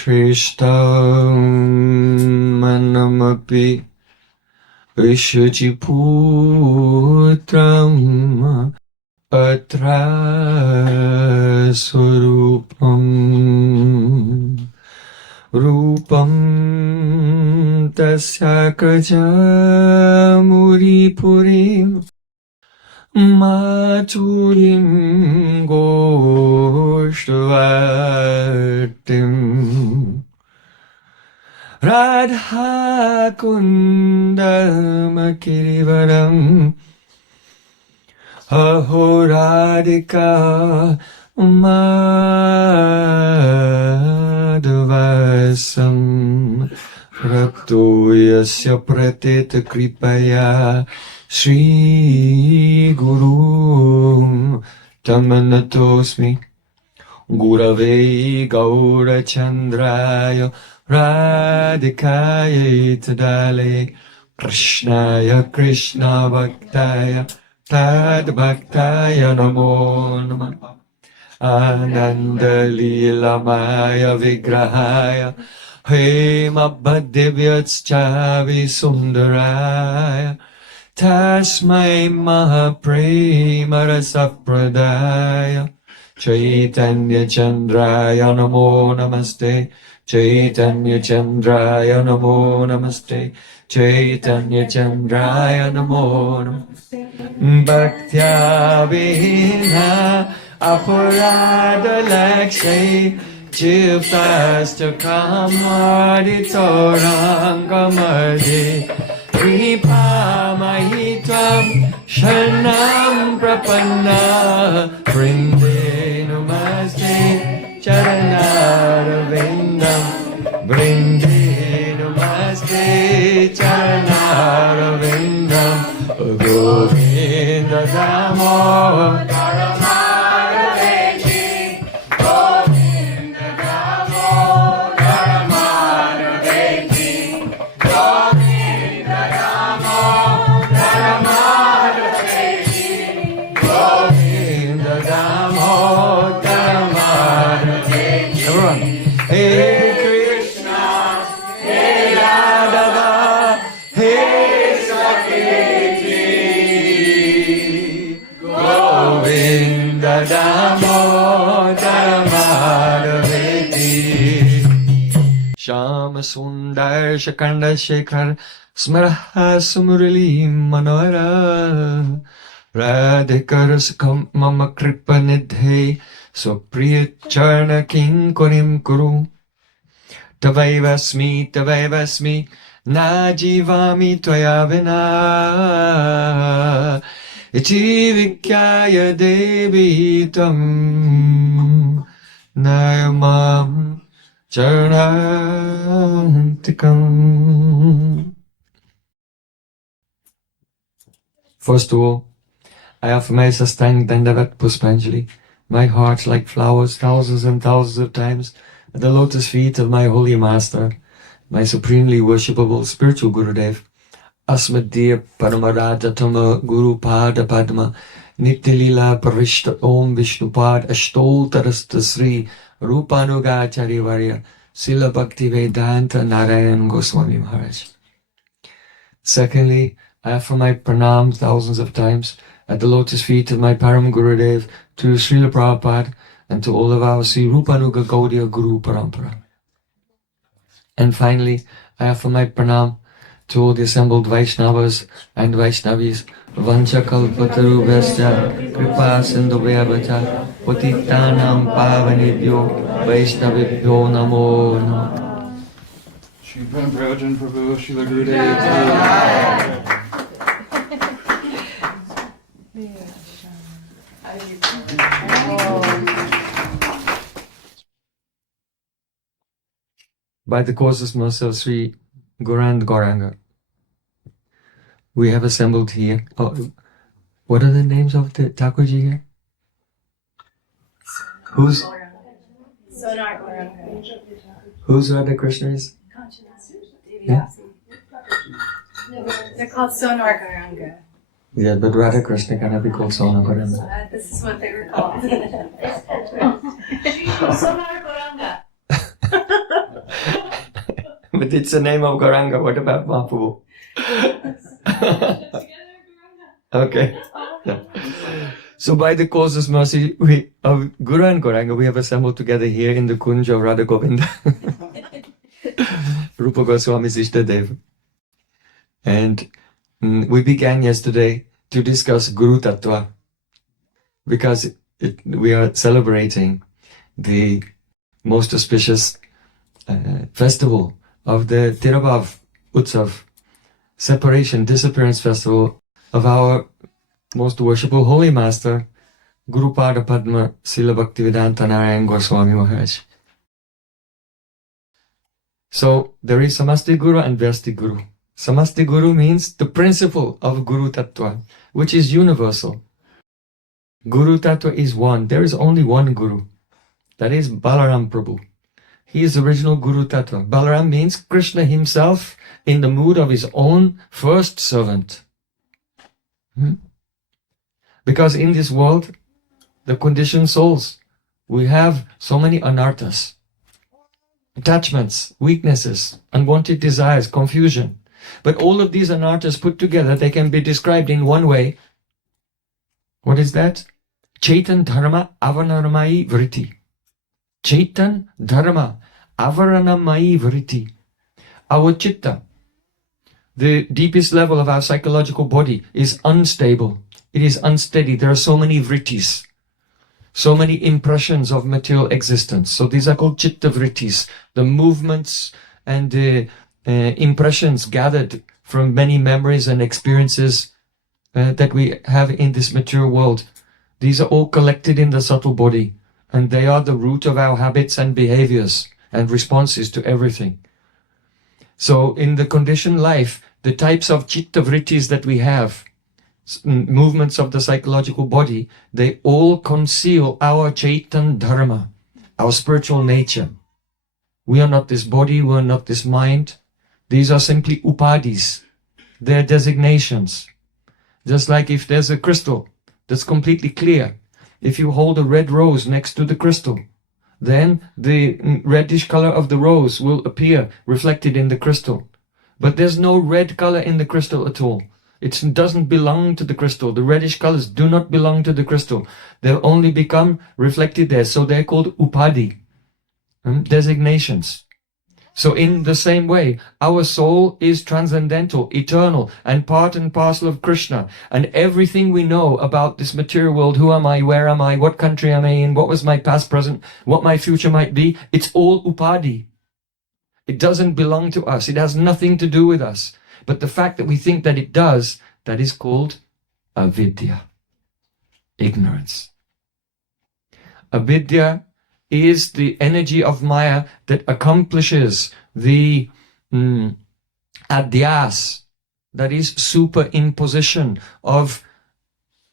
Shrishtam manamapi Vishajiputram Atra Swarupam Rupam Tasya Kaja Muripurim Maturim Goshvatim Radha Kundam Kirivaram Aho Radhika Madhvasam Rakto Yasya Pratita Kripaya Shri Guru Tamanatosmi Gurave Gaura Chandraya Radhikaya Tadale Krishnaya Krishna Bhaktaya Tad Bhaktaya Namo Namah Ananda Lila Maya Vigrahaya Hemabhadivyatschavi Sundaraya Tasmai Mahapremarasapradaya Chaitanya Chandraya Namo Namaste Chaitanya Chandraya Namo Namaste Chaitanya Chandraya Namo Namaste Bhaktya Vihina Aparada Lakshay Jivtasya Kamaditorangamadi Kripa Mahitvam Shanam Prapanna Brinde Namaste Charanarvindam Brinde Namaste Charanarvindam Govinda Damo Shama Sundar Shakanda Shekhar Smaraha Sumurali Manohara Radhikar Sukham Mama Kripa Nidhe Swapriya Charna King Kurim Kuru Tavaivasmi Najivami Tvaya Vina Iti Vikyaya Devi Tam Nayamam Charantikam. First of all, I offer my Sastang Dandavat Puspanjali, my heart like flowers thousands and thousands of times at the lotus feet of my holy master, my supremely worshipable spiritual Gurudev, Asmaddeya Paramaraja Tama Guru Pada Padma Nityalila Parishta Om Vishnupad Ashtoltarasta Sri Rupanugacharya Varya Srila Bhakti Vedanta Narayana Gosvami Maharaja. Secondly, I offer my pranam thousands of times at the lotus feet of my Param Gurudev to Srila Prabhupada and to all of our Sri Rupanuga Gaudiya Guru Parampara. And finally, I offer my pranam to all the assembled Vaishnavas and Vaishnavis. Vancha kalpataru vyasya kripa sindhuvya patitanam pavanebhyo Vaishnavibhyo namo namo. Shri Prem Prayojan Prabhu Srila Gurudev. By the causeless mercy of Sri Gauranga Gauranga, we have assembled here. Oh, what are the names of the Thakurji here? Who's Radha Krishna is? Yeah? They're called Sonar Gauranga. Yeah, but Radha Krishna cannot be called Sonar Gauranga. This is what they were called. Sonar Gauranga. But it's the name of Gauranga. What about Mahaprabhu? Okay. So by the causeless mercy of Guru and Gauranga, we have assembled together here in the Kunj of Radha Govinda. Rupa Goswami's Ishtadev. And we began yesterday to discuss Guru Tattva because we are celebrating the most auspicious festival of the Tirabhav Utsav, separation, disappearance festival of our most worshipful Holy Master, Guru Pada Padma Srila Bhaktivedanta Narayana Goswami Maharaj. So there is Samasti Guru and Vyasti Guru. Samasti Guru means the principle of Guru Tattva, which is universal. Guru Tattva is one. There is only one Guru. That is Balaram Prabhu. He is original Guru Tattva. Balaram means Krishna himself in the mood of his own first servant. Because in this world, the conditioned souls, we have so many anarthas, attachments, weaknesses, unwanted desires, confusion. But all of these anarthas put together, they can be described in one way. What is that? Chaitan Dharma Avanaramayi Vritti. Chaitan Dharma Avaranamayi Vritti. Our chitta, the deepest level of our psychological body, is unstable. It is unsteady. There are so many vrittis, so many impressions of material existence. So these are called chitta vrittis, the movements and the impressions gathered from many memories and experiences that we have in this material world. These are all collected in the subtle body, and they are the root of our habits and behaviors and responses to everything. So in the conditioned life, the types of chitta vrittis that we have, movements of the psychological body, they all conceal our Chaitan Dharma, our spiritual nature. We are not this body, we are not this mind. These are simply upadis. They're designations. Just like if there's a crystal that's completely clear, if you hold a red rose next to the crystal, then the reddish color of the rose will appear reflected in the crystal. But there's no red color in the crystal at all. It doesn't belong to the crystal. The reddish colors do not belong to the crystal. They only become reflected there. So they're called upadi, designations. So in the same way, our soul is transcendental, eternal, and part and parcel of Krishna. And everything we know about this material world, who am I, where am I, what country am I in, what was my past, present, what my future might be, it's all upadi. It doesn't belong to us. It has nothing to do with us. But the fact that we think that it does, that is called avidya, ignorance. Avidya is the energy of Maya that accomplishes the adhyas, that is superimposition of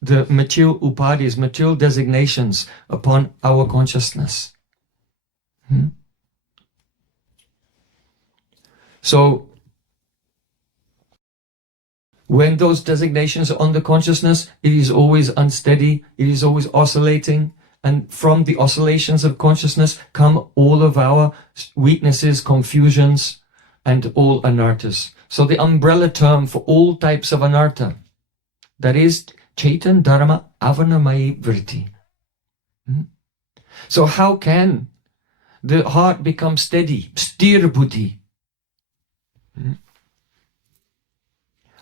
the material upadis, material designations upon our consciousness. So, when those designations are on the consciousness, it is always unsteady, it is always oscillating, and from the oscillations of consciousness come all of our weaknesses, confusions, and all anarthas. So the umbrella term for all types of anartha, that is Chaitan Dharma Avanamayi Vritti. So how can the heart become steady, sthir buddhi?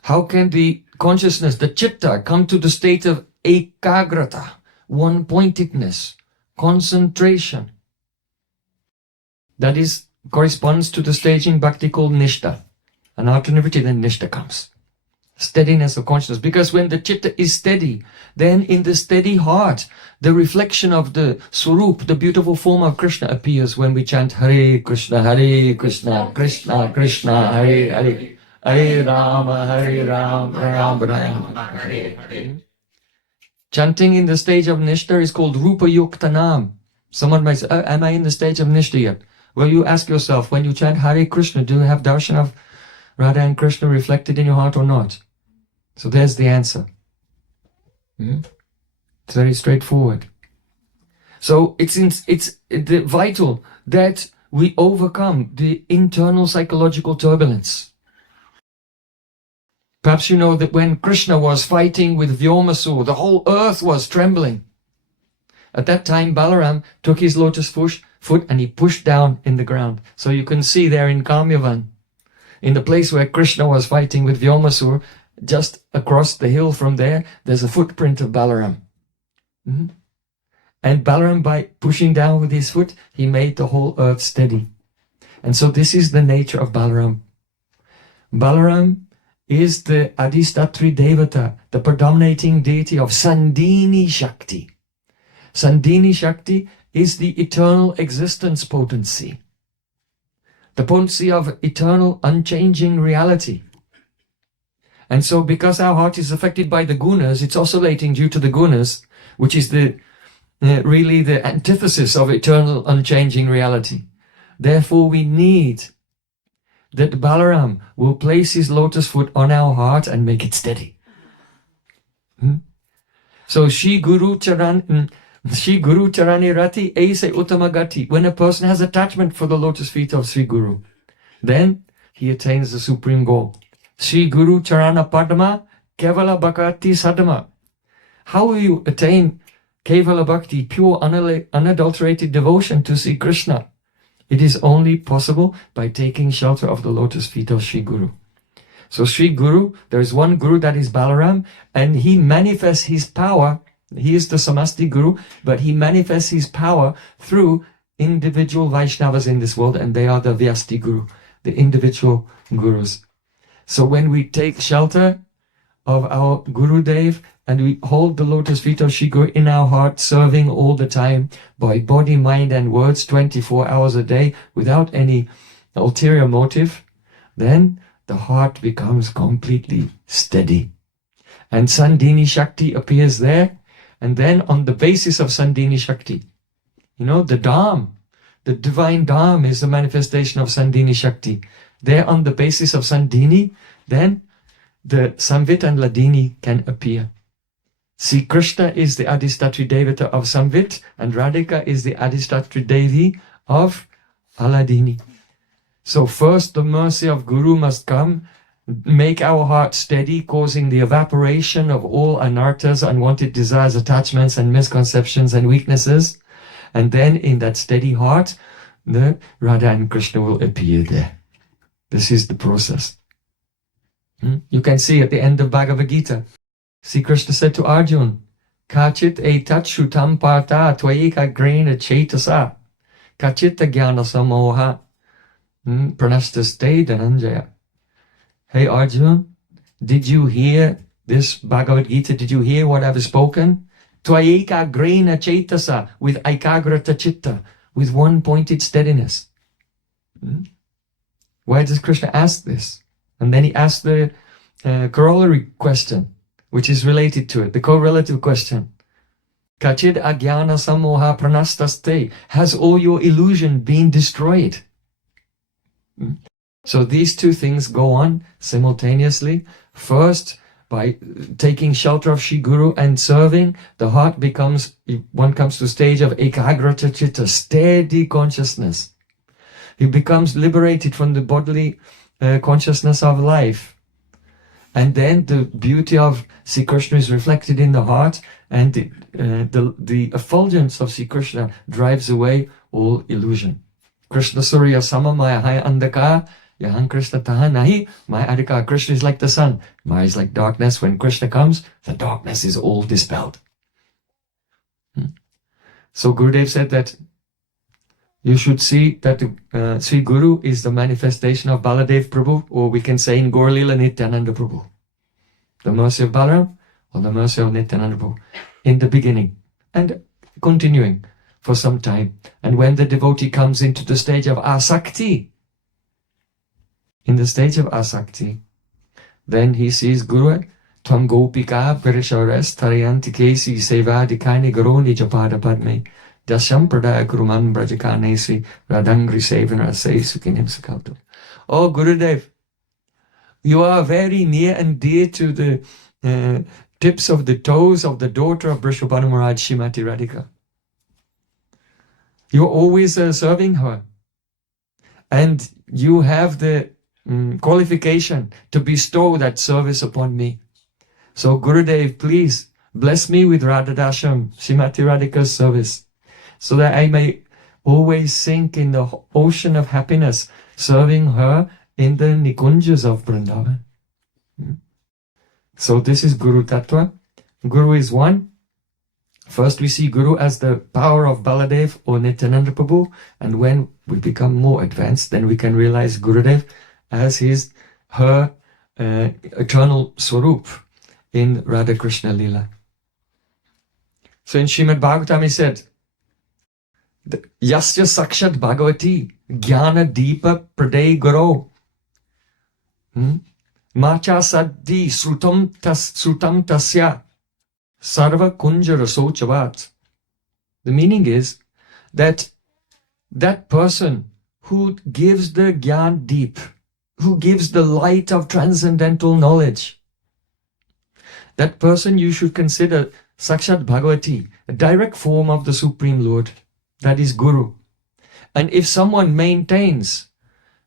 How can the consciousness, the chitta, come to the state of ekagrata, one-pointedness, concentration? That is, corresponds to the stage in bhakti called nishta. And after nirviti, then nishta comes. Steadiness of consciousness. Because when the chitta is steady, then in the steady heart, the reflection of the Swarup, the beautiful form of Krishna, appears when we chant Hare Krishna, Krishna Krishna, Hare Hare. Hare Ram, Ram Ram, Hare Hare. Chanting in the stage of Nishta is called Rupa Yukta Nam. Someone might say, am I in the stage of Nishta yet? Well, you ask yourself, when you chant Hare Krishna, do you have darshan of Radha and Krishna reflected in your heart or not? So there's the answer. It's very straightforward. So it's vital that we overcome the internal psychological turbulence. Perhaps you know that when Krishna was fighting with Vyomasur, the whole earth was trembling. At that time, Balaram took his lotus foot and he pushed down in the ground. So you can see there in Kamyavan, in the place where Krishna was fighting with Vyomasur, just across the hill from there, there's a footprint of Balaram. Mm-hmm. And Balaram, by pushing down with his foot, he made the whole earth steady. And so this is the nature of Balaram. Balaram is the Adhistatri Devata, the predominating deity of Sandhini Shakti. Sandhini Shakti is the eternal existence potency. The potency of eternal, unchanging reality. And so because our heart is affected by the gunas, it's oscillating due to the gunas, which is really the antithesis of eternal, unchanging reality. Therefore we need that Balaram will place his lotus foot on our heart and make it steady. So Shri Guru Charani Rati Aise Uttamagati. When a person has attachment for the lotus feet of Sri Guru, then he attains the supreme goal. Sri Guru Charana Padma Kevala Bhakti Sadama. How will you attain Kevala Bhakti, pure unadulterated devotion to Sri Krishna? It is only possible by taking shelter of the lotus feet of Sri Guru. So Sri Guru, there is one Guru, that is Balaram, and he manifests his power. He is the Samasti Guru, but he manifests his power through individual Vaishnavas in this world, and they are the Vyasti Guru, the individual Gurus. So when we take shelter of our Gurudev and we hold the lotus feet of Sri Guru in our heart, serving all the time by body, mind and words 24 hours a day without any ulterior motive, then the heart becomes completely steady. And Sandhini Shakti appears there. And then on the basis of Sandhini Shakti, the Dham, the divine Dham is the manifestation of Sandhini Shakti. There on the basis of Sandhini, then the Samvit and Ladini can appear. See, Krishna is the Adhistatri Devata of Samvit and Radhika is the Adhistatri Devi of Aladini. So first the mercy of Guru must come, make our heart steady, causing the evaporation of all anarthas, unwanted desires, attachments and misconceptions and weaknesses. And then in that steady heart, the Radha and Krishna will appear there. This is the process. You can see at the end of Bhagavad Gita, Sri Krishna said to Arjuna, Kachit etat shutam parta tvayika grena chetasa kachita jnana samoha pranashtaste dhananjaya. Hey Arjuna, did you hear this Bhagavad Gita? Did you hear what I've spoken? Tvayika grena chetasa, with ekagrata chitta, with one pointed steadiness. Why does Krishna ask this? And then he asked the corollary question, which is related to it, the correlative question. Kachid agyana samoha pranastaste. Has all your illusion been destroyed? So these two things go on simultaneously. First, by taking shelter of Sri Guru and serving, the heart becomes, one comes to a stage of ekagrata chitta, steady consciousness. He becomes liberated from the bodily consciousness of life. And then the beauty of Sri Krishna is reflected in the heart, and the effulgence of Sri Krishna drives away all illusion. Krishna Surya Sama Maya Hai Andaka Yahan Krishna Taha Nahi Maya Adhika. Krishna is like the sun. Maya is like darkness. When Krishna comes, the darkness is all dispelled. So Gurudev said that you should see that Sri Guru is the manifestation of Baladev Prabhu, or we can say in Gaur Lila Nityananda Prabhu. The mercy of Balaram or the mercy of Nityananda Prabhu in the beginning and continuing for some time. And when the devotee comes into the stage of Asakti, in the stage of Asakti, then he sees Guru, Tvam Gopika Pirishores Tarayanti Kesi Seva Dikani Garoni Japada Padme Dasham Pradaya Kuruman Brajakanesi Radangri Sevana Say Sukinim Sakauto. Oh Gurudev, you are very near and dear to the tips of the toes of the daughter of Vrishabhanu Maharaj, Shrimati Radhika. You're always serving her. and you have the qualification to bestow that service upon me. So Gurudev, please bless me with Radhadasham, Srimati Radhika's service, so that I may always sink in the ocean of happiness, serving her in the Nikunjas of Vrindavan. So this is Guru Tattva. Guru is one. First we see Guru as the power of Baladev or Nityananda Prabhu, and when we become more advanced, then we can realize Gurudev as her eternal Swarup in Radha Krishna Lila. So in Srimad Bhagavatam he said, Yasya Sakshat Bhagavati Jnana Deepa Praday Guru Macha Saddi Srutam Tasya Sarva Kunjara Sochavat. The meaning is that person who gives the Gyan deep, who gives the light of transcendental knowledge, that person you should consider Sakshat Bhagavati, a direct form of the Supreme Lord, that is Guru. And if someone maintains,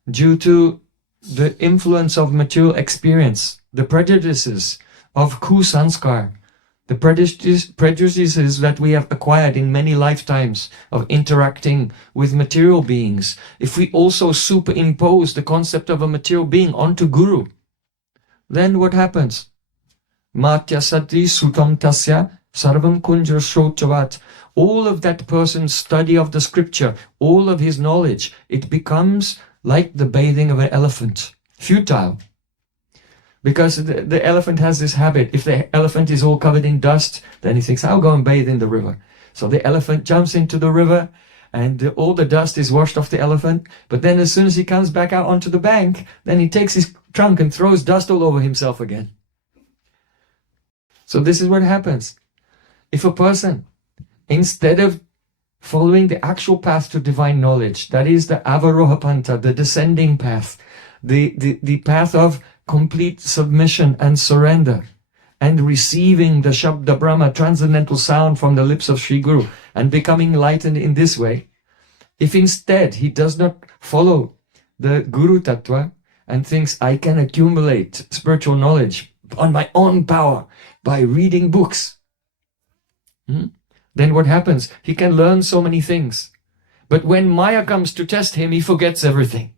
due to the influence of material experience, the prejudices of Kusanskar, the prejudices that we have acquired in many lifetimes of interacting with material beings, if we also superimpose the concept of a material being onto Guru, then what happens? Matya Sati Sutam Tasya Sarvam Kunjar Shochavat. All of that person's study of the scripture, all of his knowledge, it becomes like the bathing of an elephant, futile. Because the elephant has this habit. If the elephant is all covered in dust, then he thinks, I'll go and bathe in the river. So the elephant jumps into the river and all the dust is washed off the elephant. But then as soon as he comes back out onto the bank, then he takes his trunk and throws dust all over himself again. So this is what happens. If a person, instead of following the actual path to divine knowledge, that is the Avaroha Panta, the descending path, the path of complete submission and surrender, and receiving the Shabda Brahma, transcendental sound from the lips of Sri Guru, and becoming enlightened in this way, if instead he does not follow the Guru Tattva and thinks, I can accumulate spiritual knowledge on my own power by reading books, then what happens? He can learn so many things. But when Maya comes to test him, he forgets everything.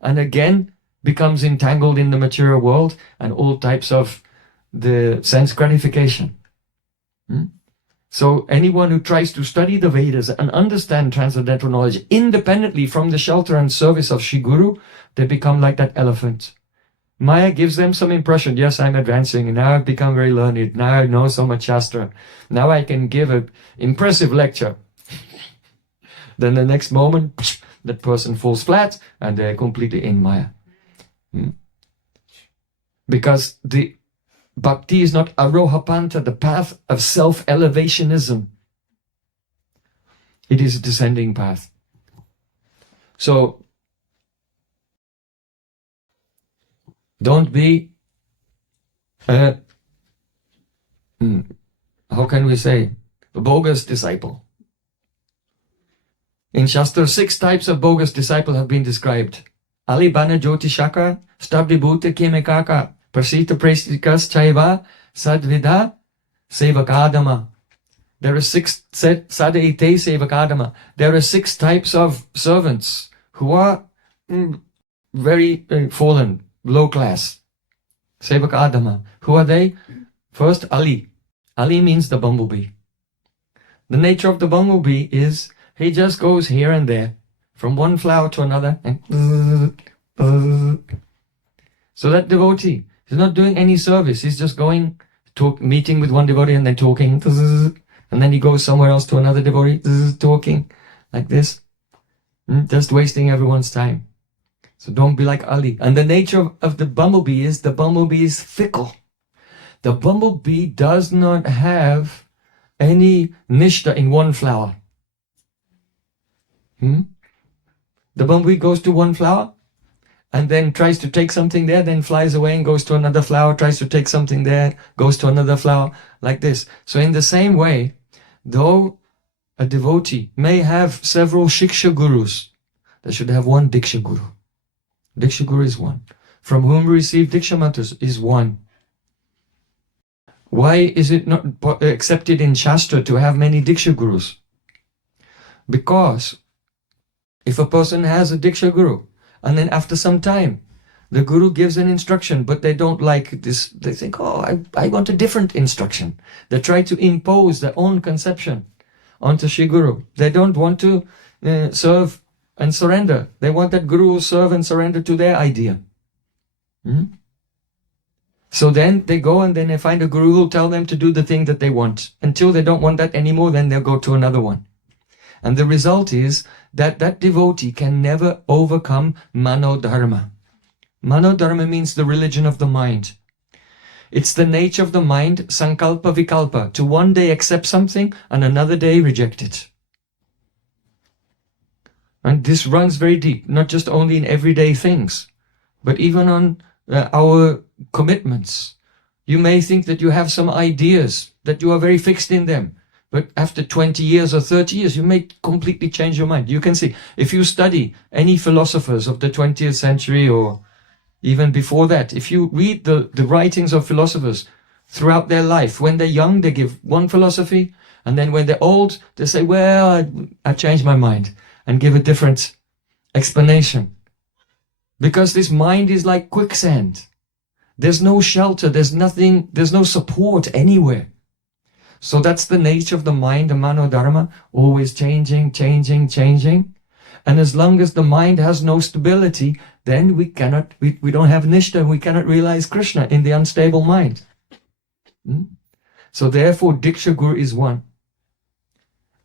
And again, becomes entangled in the material world and all types of the sense gratification. So anyone who tries to study the Vedas and understand transcendental knowledge independently from the shelter and service of Shri Guru, they become like that elephant. Maya gives them some impression. Yes, I'm advancing, and now I've become very learned. Now I know so much Shastra. Now I can give an impressive lecture. Then the next moment, that person falls flat and they're completely in Maya. Because the bhakti is not arohapanta, the path of self-elevationism. It is a descending path. So, don't be how can we say, a bogus disciple. In Shastra, 6 types of bogus disciple have been described. Alibana Jyotishaka, Stabdibhuta Kimekaka, Prasita Prestikas Chaiva, Sadvida, Sevakadama. There are 6 Sadaite Sevakadama. There are 6 types of servants who are very fallen, low class. Sevakadama. Who are they? First, Ali. Ali means the bumblebee. The nature of the bumblebee is he just goes here and there, from one flower to another, and so that devotee is not doing any service. He's just going, meeting with one devotee and then talking, and then he goes somewhere else to another devotee, talking like this, just wasting everyone's time. So don't be like Ali. And the nature of the bumblebee is fickle. The bumblebee does not have any nishta in one flower. The bumblebee goes to one flower and then tries to take something there, then flies away and goes to another flower, tries to take something there, goes to another flower, like this. So in the same way, though a devotee may have several shiksha gurus, they should have one Diksha Guru. Diksha Guru is one. From whom we receive Diksha mantras is one. Why is it not accepted in Shastra to have many Diksha Gurus? Because if a person has a Diksha Guru, and then after some time, the Guru gives an instruction, but they don't like this, they think, oh, I want a different instruction. They try to impose their own conception onto Shri Guru. They don't want to serve and surrender. They want that Guru will serve and surrender to their idea. So then they go and then they find a Guru who will tell them to do the thing that they want. Until they don't want that anymore, then they'll go to another one. And the result is that that devotee can never overcome manodharma. Manodharma means the religion of the mind. It's the nature of the mind, sankalpa vikalpa, to one day accept something and another day reject it. And this runs very deep, not just only in everyday things, but even on our commitments. You may think that you have some ideas, that you are very fixed in them, but after 20 years or 30 years, you may completely change your mind. You can see, if you study any philosophers of the 20th century or even before that, if you read the writings of philosophers throughout their life, when they're young, they give one philosophy, and then when they're old, they say, well, I changed my mind, and give a different explanation. Because this mind is like quicksand. There's no shelter, there's nothing, there's no support anywhere. So that's the nature of the mind, the manodharma, always changing, changing, changing. And as long as the mind has no stability, then we don't have nishta, we cannot realize Krishna in the unstable mind. So therefore, Diksha Guru is one.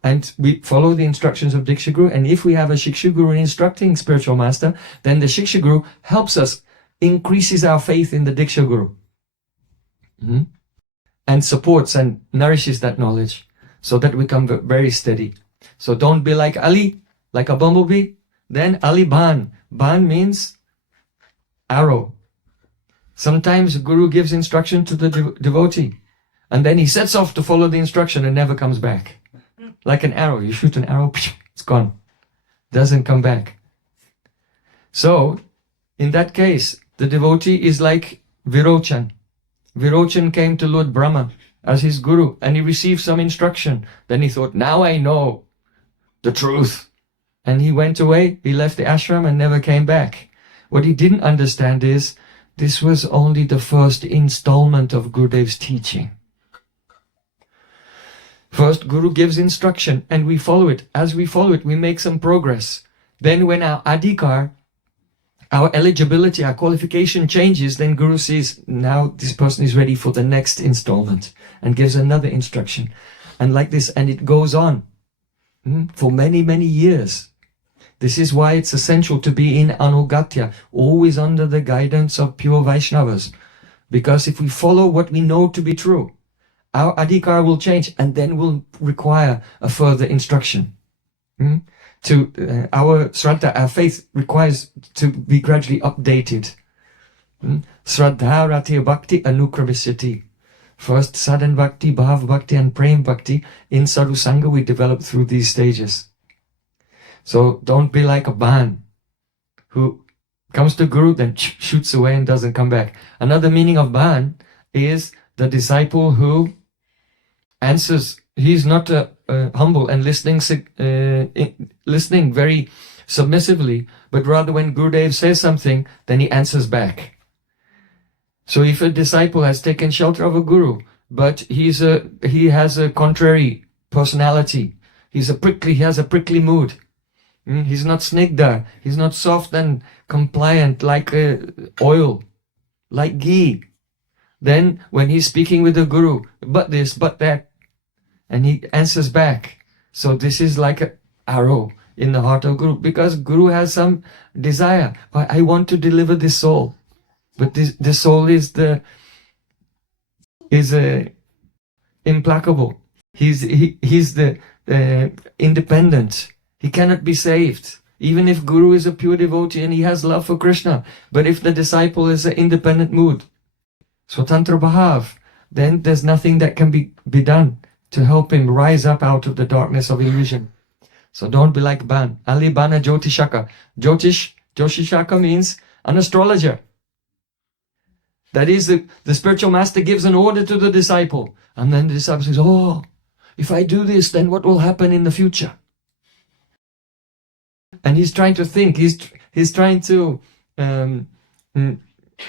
And we follow the instructions of Diksha Guru. And if we have a Shiksha Guru instructing spiritual master, then the Shiksha Guru helps us, increases our faith in the Diksha Guru. And supports and nourishes that knowledge so that we become very steady. So don't be like Ali, like a bumblebee. Then Ali Ban. Ban means arrow. Sometimes Guru gives instruction to the devotee, and then he sets off to follow the instruction and never comes back. Like an arrow. You shoot an arrow, it's gone. Doesn't come back. So, in that case, the devotee is like Virochan. Virochan came to Lord Brahma as his guru, and he received some instruction. Then he thought, now I know the truth. And he went away, he left the ashram and never came back. What he didn't understand is, this was only the first installment of Gurudev's teaching. First, Guru gives instruction and we follow it. As we follow it, we make some progress. Then when our adhikar, our eligibility, our qualification changes, then Guru says, now this person is ready for the next installment, and gives another instruction. And like this, and it goes on for many, many years. This is why it's essential to be in Anugatya, always under the guidance of pure Vaishnavas. Because if we follow what we know to be true, our adhikar will change and then will require a further instruction. Our Shraddha, our faith, requires to be gradually updated. Shraddha, Rati, Bhakti, Anukramisati. First, Sadhan Bhakti, Bhav Bhakti and Prem Bhakti. In Sadhu Sangha, we develop through these stages. So don't be like a Ban who comes to Guru, then shoots away and doesn't come back. Another meaning of Ban is the disciple who answers. He's not humble and listening very submissively, but rather when Gurudev says something, then he answers back. So if a disciple has taken shelter of a guru, but he has a contrary personality, he has a prickly mood. He's not snigdha, he's not soft and compliant like oil, like ghee. Then when he's speaking with the guru, but this, but that, and he answers back. So this is like an arrow in the heart of Guru, because Guru has some desire. I want to deliver this soul, but this soul is implacable. He's the independent. He cannot be saved. Even if Guru is a pure devotee and he has love for Krishna, but if the disciple is an independent mood, Swatantra Bhav, then there's nothing that can be done to help him rise up out of the darkness of illusion. So don't be like Ban. Ali Bana Jyotishaka. Jyotishaka means an astrologer. That is, the spiritual master gives an order to the disciple. And then the disciple says, oh, if I do this, then what will happen in the future? And he's trying to think. He's trying to, in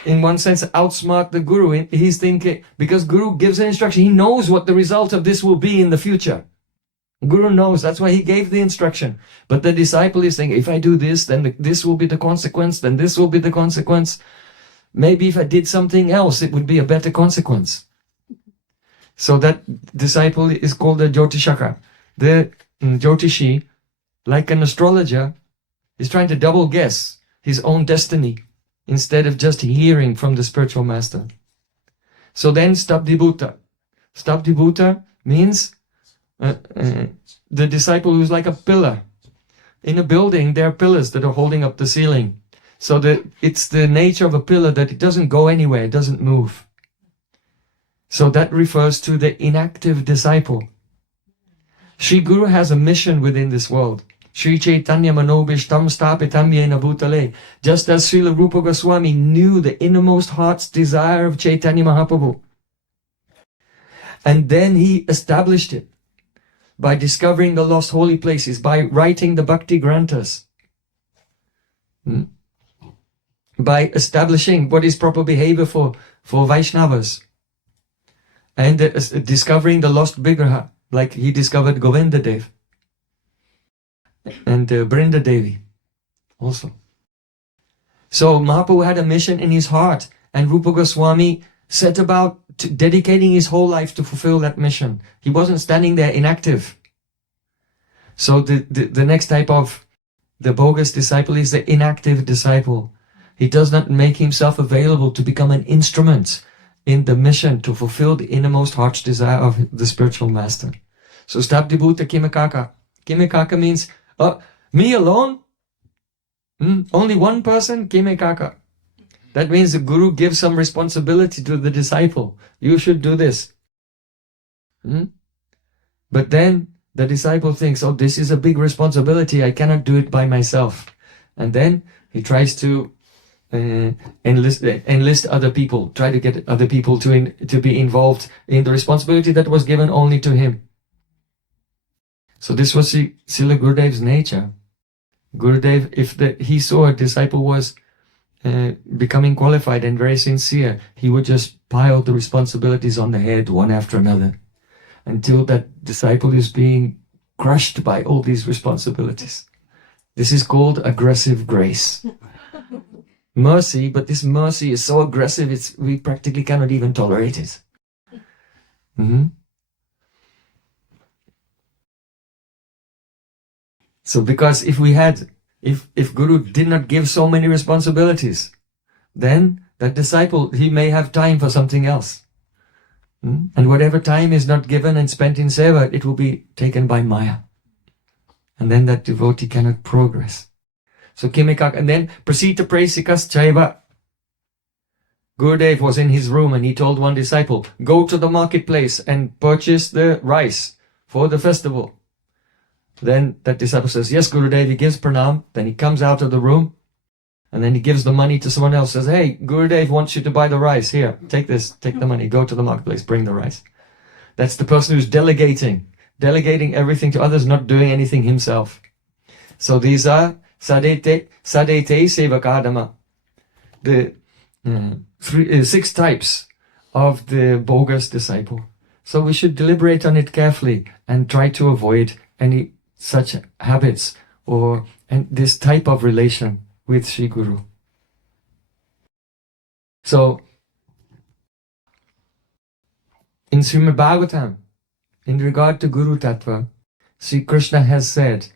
one sense, outsmart the guru. He's thinking, because guru gives an instruction, he knows what the result of this will be in the future. Guru knows, that's why he gave the instruction. But the disciple is thinking, if I do this, then this will be the consequence, then this will be the consequence. Maybe if I did something else, it would be a better consequence. So that disciple is called the Jyotishaka. The Jyotishi, like an astrologer, is trying to double guess his own destiny instead of just hearing from the spiritual master. So then Stabdibhuta. Stabdibhuta means the disciple who's like a pillar. In a building, there are pillars that are holding up the ceiling. So it's the nature of a pillar that it doesn't go anywhere, it doesn't move. So that refers to the inactive disciple. Sri Guru has a mission within this world. Sri Chaitanya Manobishtam Stapitam Yena Bhutale. Just as Srila Rupa Goswami knew the innermost heart's desire of Chaitanya Mahaprabhu. And then he established it by discovering the lost holy places, by writing the Bhakti Granthas, by establishing what is proper behavior for Vaishnavas, and discovering the lost Vigraha, like he discovered Govinda Dev and Brinda Devi also. So Mahaprabhu had a mission in his heart, and Rupa Goswami set about dedicating his whole life to fulfill that mission. He wasn't standing there inactive. So the next type of the bogus disciple is the inactive disciple. He does not make himself available to become an instrument in the mission to fulfill the innermost heart's desire of the spiritual master. So Stabdibhuta Kimekaka. Kimekaka means, me alone? Only one person? Kimekaka. That means the guru gives some responsibility to the disciple. You should do this. But then the disciple thinks, oh, this is a big responsibility. I cannot do it by myself. And then he tries to enlist other people, try to get other people to be involved in the responsibility that was given only to him. So this was Srila Gurudev's nature. Gurudev, if he saw a disciple was becoming qualified and very sincere, he would just pile the responsibilities on the head one after another until that disciple is being crushed by all these responsibilities. This is called aggressive grace. Mercy, but this mercy is so aggressive, we practically cannot even tolerate it. So because if Guru did not give so many responsibilities, then that disciple, he may have time for something else. And whatever time is not given and spent in seva, it will be taken by Maya. And then that devotee cannot progress. So Kimekak, and then Prasita Prasikas Chaiva. Gurudev was in his room and he told one disciple, go to the marketplace and purchase the rice for the festival. Then that disciple says, yes, Gurudev, he gives pranam. Then he comes out of the room and then he gives the money to someone else, says, hey, Gurudev wants you to buy the rice. Here, take this, take the money, go to the marketplace, bring the rice. That's the person who's delegating everything to others, not doing anything himself. So these are Sadete Sevakadama, the 6 types of the bogus disciple. So we should deliberate on it carefully and try to avoid any such habits and this type of relation with Sri Guru. So in Srimad Bhagavatam, in regard to Guru Tattva, Sri Krishna has said,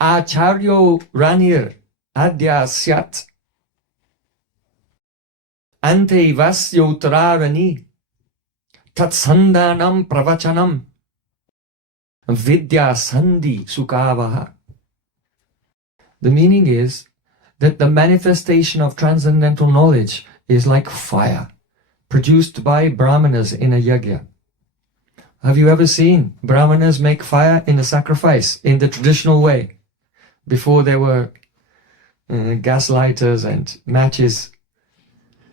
Acharyo Ranir Adya Syat Ante Vasyo Tararani Tatsandanam Pravachanam Vidya Sandhi Sukavaha. The meaning is that the manifestation of transcendental knowledge is like fire produced by brahmanas in a yajna. Have you ever seen Brahmanas make fire in a sacrifice in the traditional way? Before there were gas lighters and matches,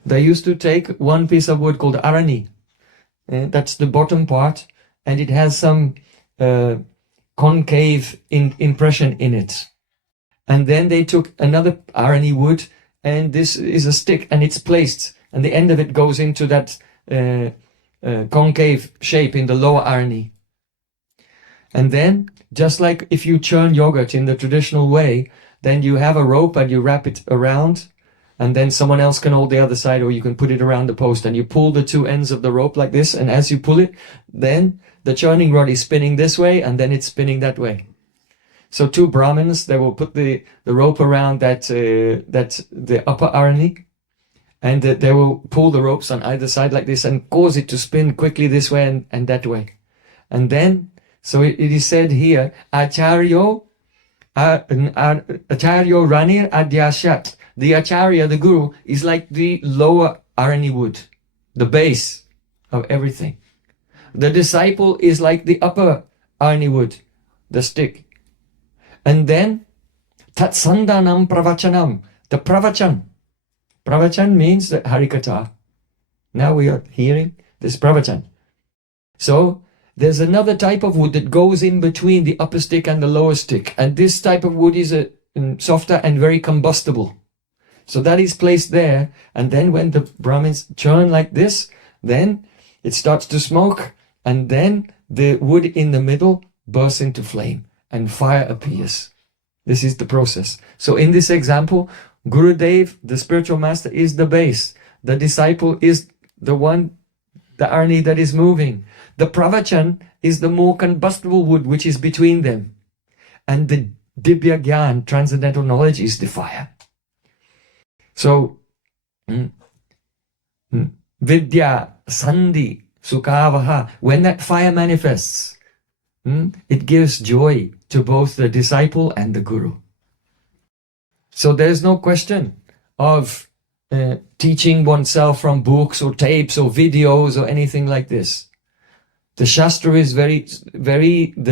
they used to take one piece of wood called arani. That's the bottom part, and it has some concave impression in it. And then they took another arani wood, and this is a stick, and it's placed, and the end of it goes into that concave shape in the lower arani. And then, just like if you churn yogurt in the traditional way, then you have a rope and you wrap it around, and then someone else can hold the other side, or you can put it around the post, and you pull the two ends of the rope like this, and as you pull it, then the churning rod is spinning this way, and then it's spinning that way. So two Brahmins, they will put the rope around the upper arani, and they will pull the ropes on either side like this and cause it to spin quickly this way and that way. And then, so it is said here, Acharyo Ranir Adyashat. The Acharya, the Guru, is like the lower arani wood, the base of everything. The disciple is like the upper arani wood, the stick. And then, Tatsandanam Pravachanam, the Pravachan. Pravachan means the Harikatha. Now we are hearing this Pravachan. So, there's another type of wood that goes in between the upper stick and the lower stick. And this type of wood is softer and very combustible. So that is placed there. And then when the Brahmins churn like this, then it starts to smoke. And then the wood in the middle bursts into flame and fire appears. This is the process. So in this example, Gurudev, the spiritual master, is the base. The disciple is the one, the arni that is moving. The pravachan is the more combustible wood which is between them. And the Dibya Gyan, transcendental knowledge, is the fire. So, Vidya, Sandhi, Sukavaha, when that fire manifests, it gives joy to both the disciple and the Guru. So there's no question of teaching oneself from books or tapes or videos or anything like this. The Shastra is very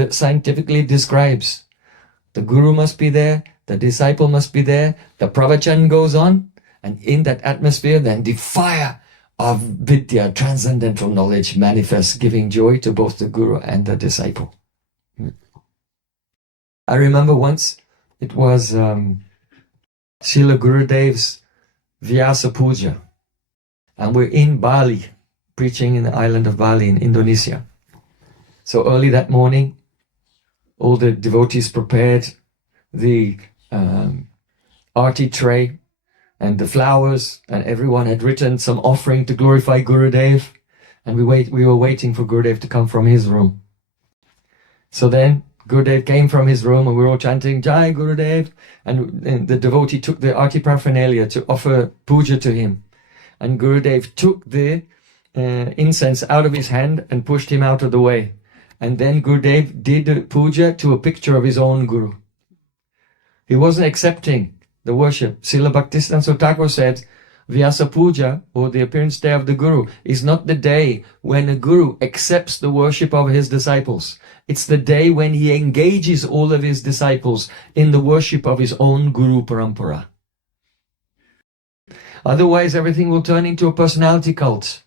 scientifically describes. The Guru must be there, the disciple must be there, the pravachan goes on, and in that atmosphere then the fire of Vidya, transcendental knowledge, manifests, giving joy to both the Guru and the disciple. I remember once, it was Srila Gurudev's Vyasa Puja, and we're in Bali, preaching in the island of Bali in Indonesia. So early that morning, all the devotees prepared the arti tray and the flowers, and everyone had written some offering to glorify Gurudev, and we were waiting for Gurudev to come from his room. So then Gurudev came from his room, and we were all chanting Jai Gurudev, and the devotee took the arti paraphernalia to offer puja to him, and Gurudev took the incense out of his hand and pushed him out of the way. And then Gurudev did puja to a picture of his own Guru. He wasn't accepting the worship. Srila Bhaktisiddhanta Thakur said, Vyasa Puja, or the appearance day of the Guru, is not the day when a Guru accepts the worship of his disciples. It's the day when he engages all of his disciples in the worship of his own Guru Parampara. Otherwise, everything will turn into a personality cult.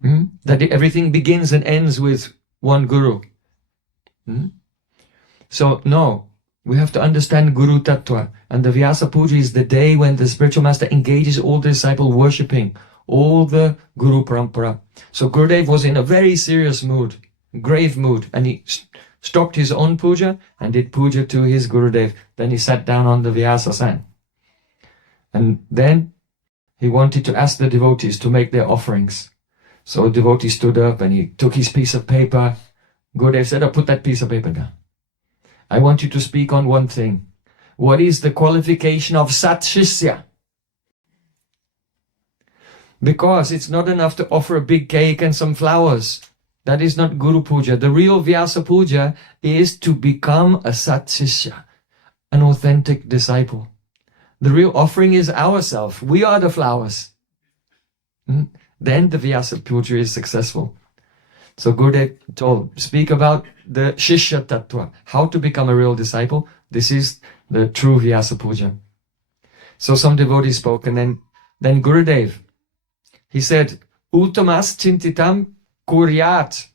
That everything begins and ends with one Guru. So, no, we have to understand Guru Tattva. And the Vyasa Puja is the day when the spiritual master engages all the disciples worshipping all the Guru Parampara. So Gurudev was in a very serious mood, grave mood, and he stopped his own puja and did puja to his Gurudev. Then he sat down on the Vyasasan. And then he wanted to ask the devotees to make their offerings. So a devotee stood up and he took his piece of paper. Gurudev said, put that piece of paper down. I want you to speak on one thing. What is the qualification of Sat Shishya? Because it's not enough to offer a big cake and some flowers. That is not Guru Puja. The real Vyasa Puja is to become a Sat Shishya, an authentic disciple. The real offering is ourself. We are the flowers. Then the Vyasa Puja is successful. So Gurudev speak about the Shishya Tattva, how to become a real disciple. This is the true Vyasa Puja. So some devotees spoke, and then Gurudev, he said, Uttamas Chintitam Kuryat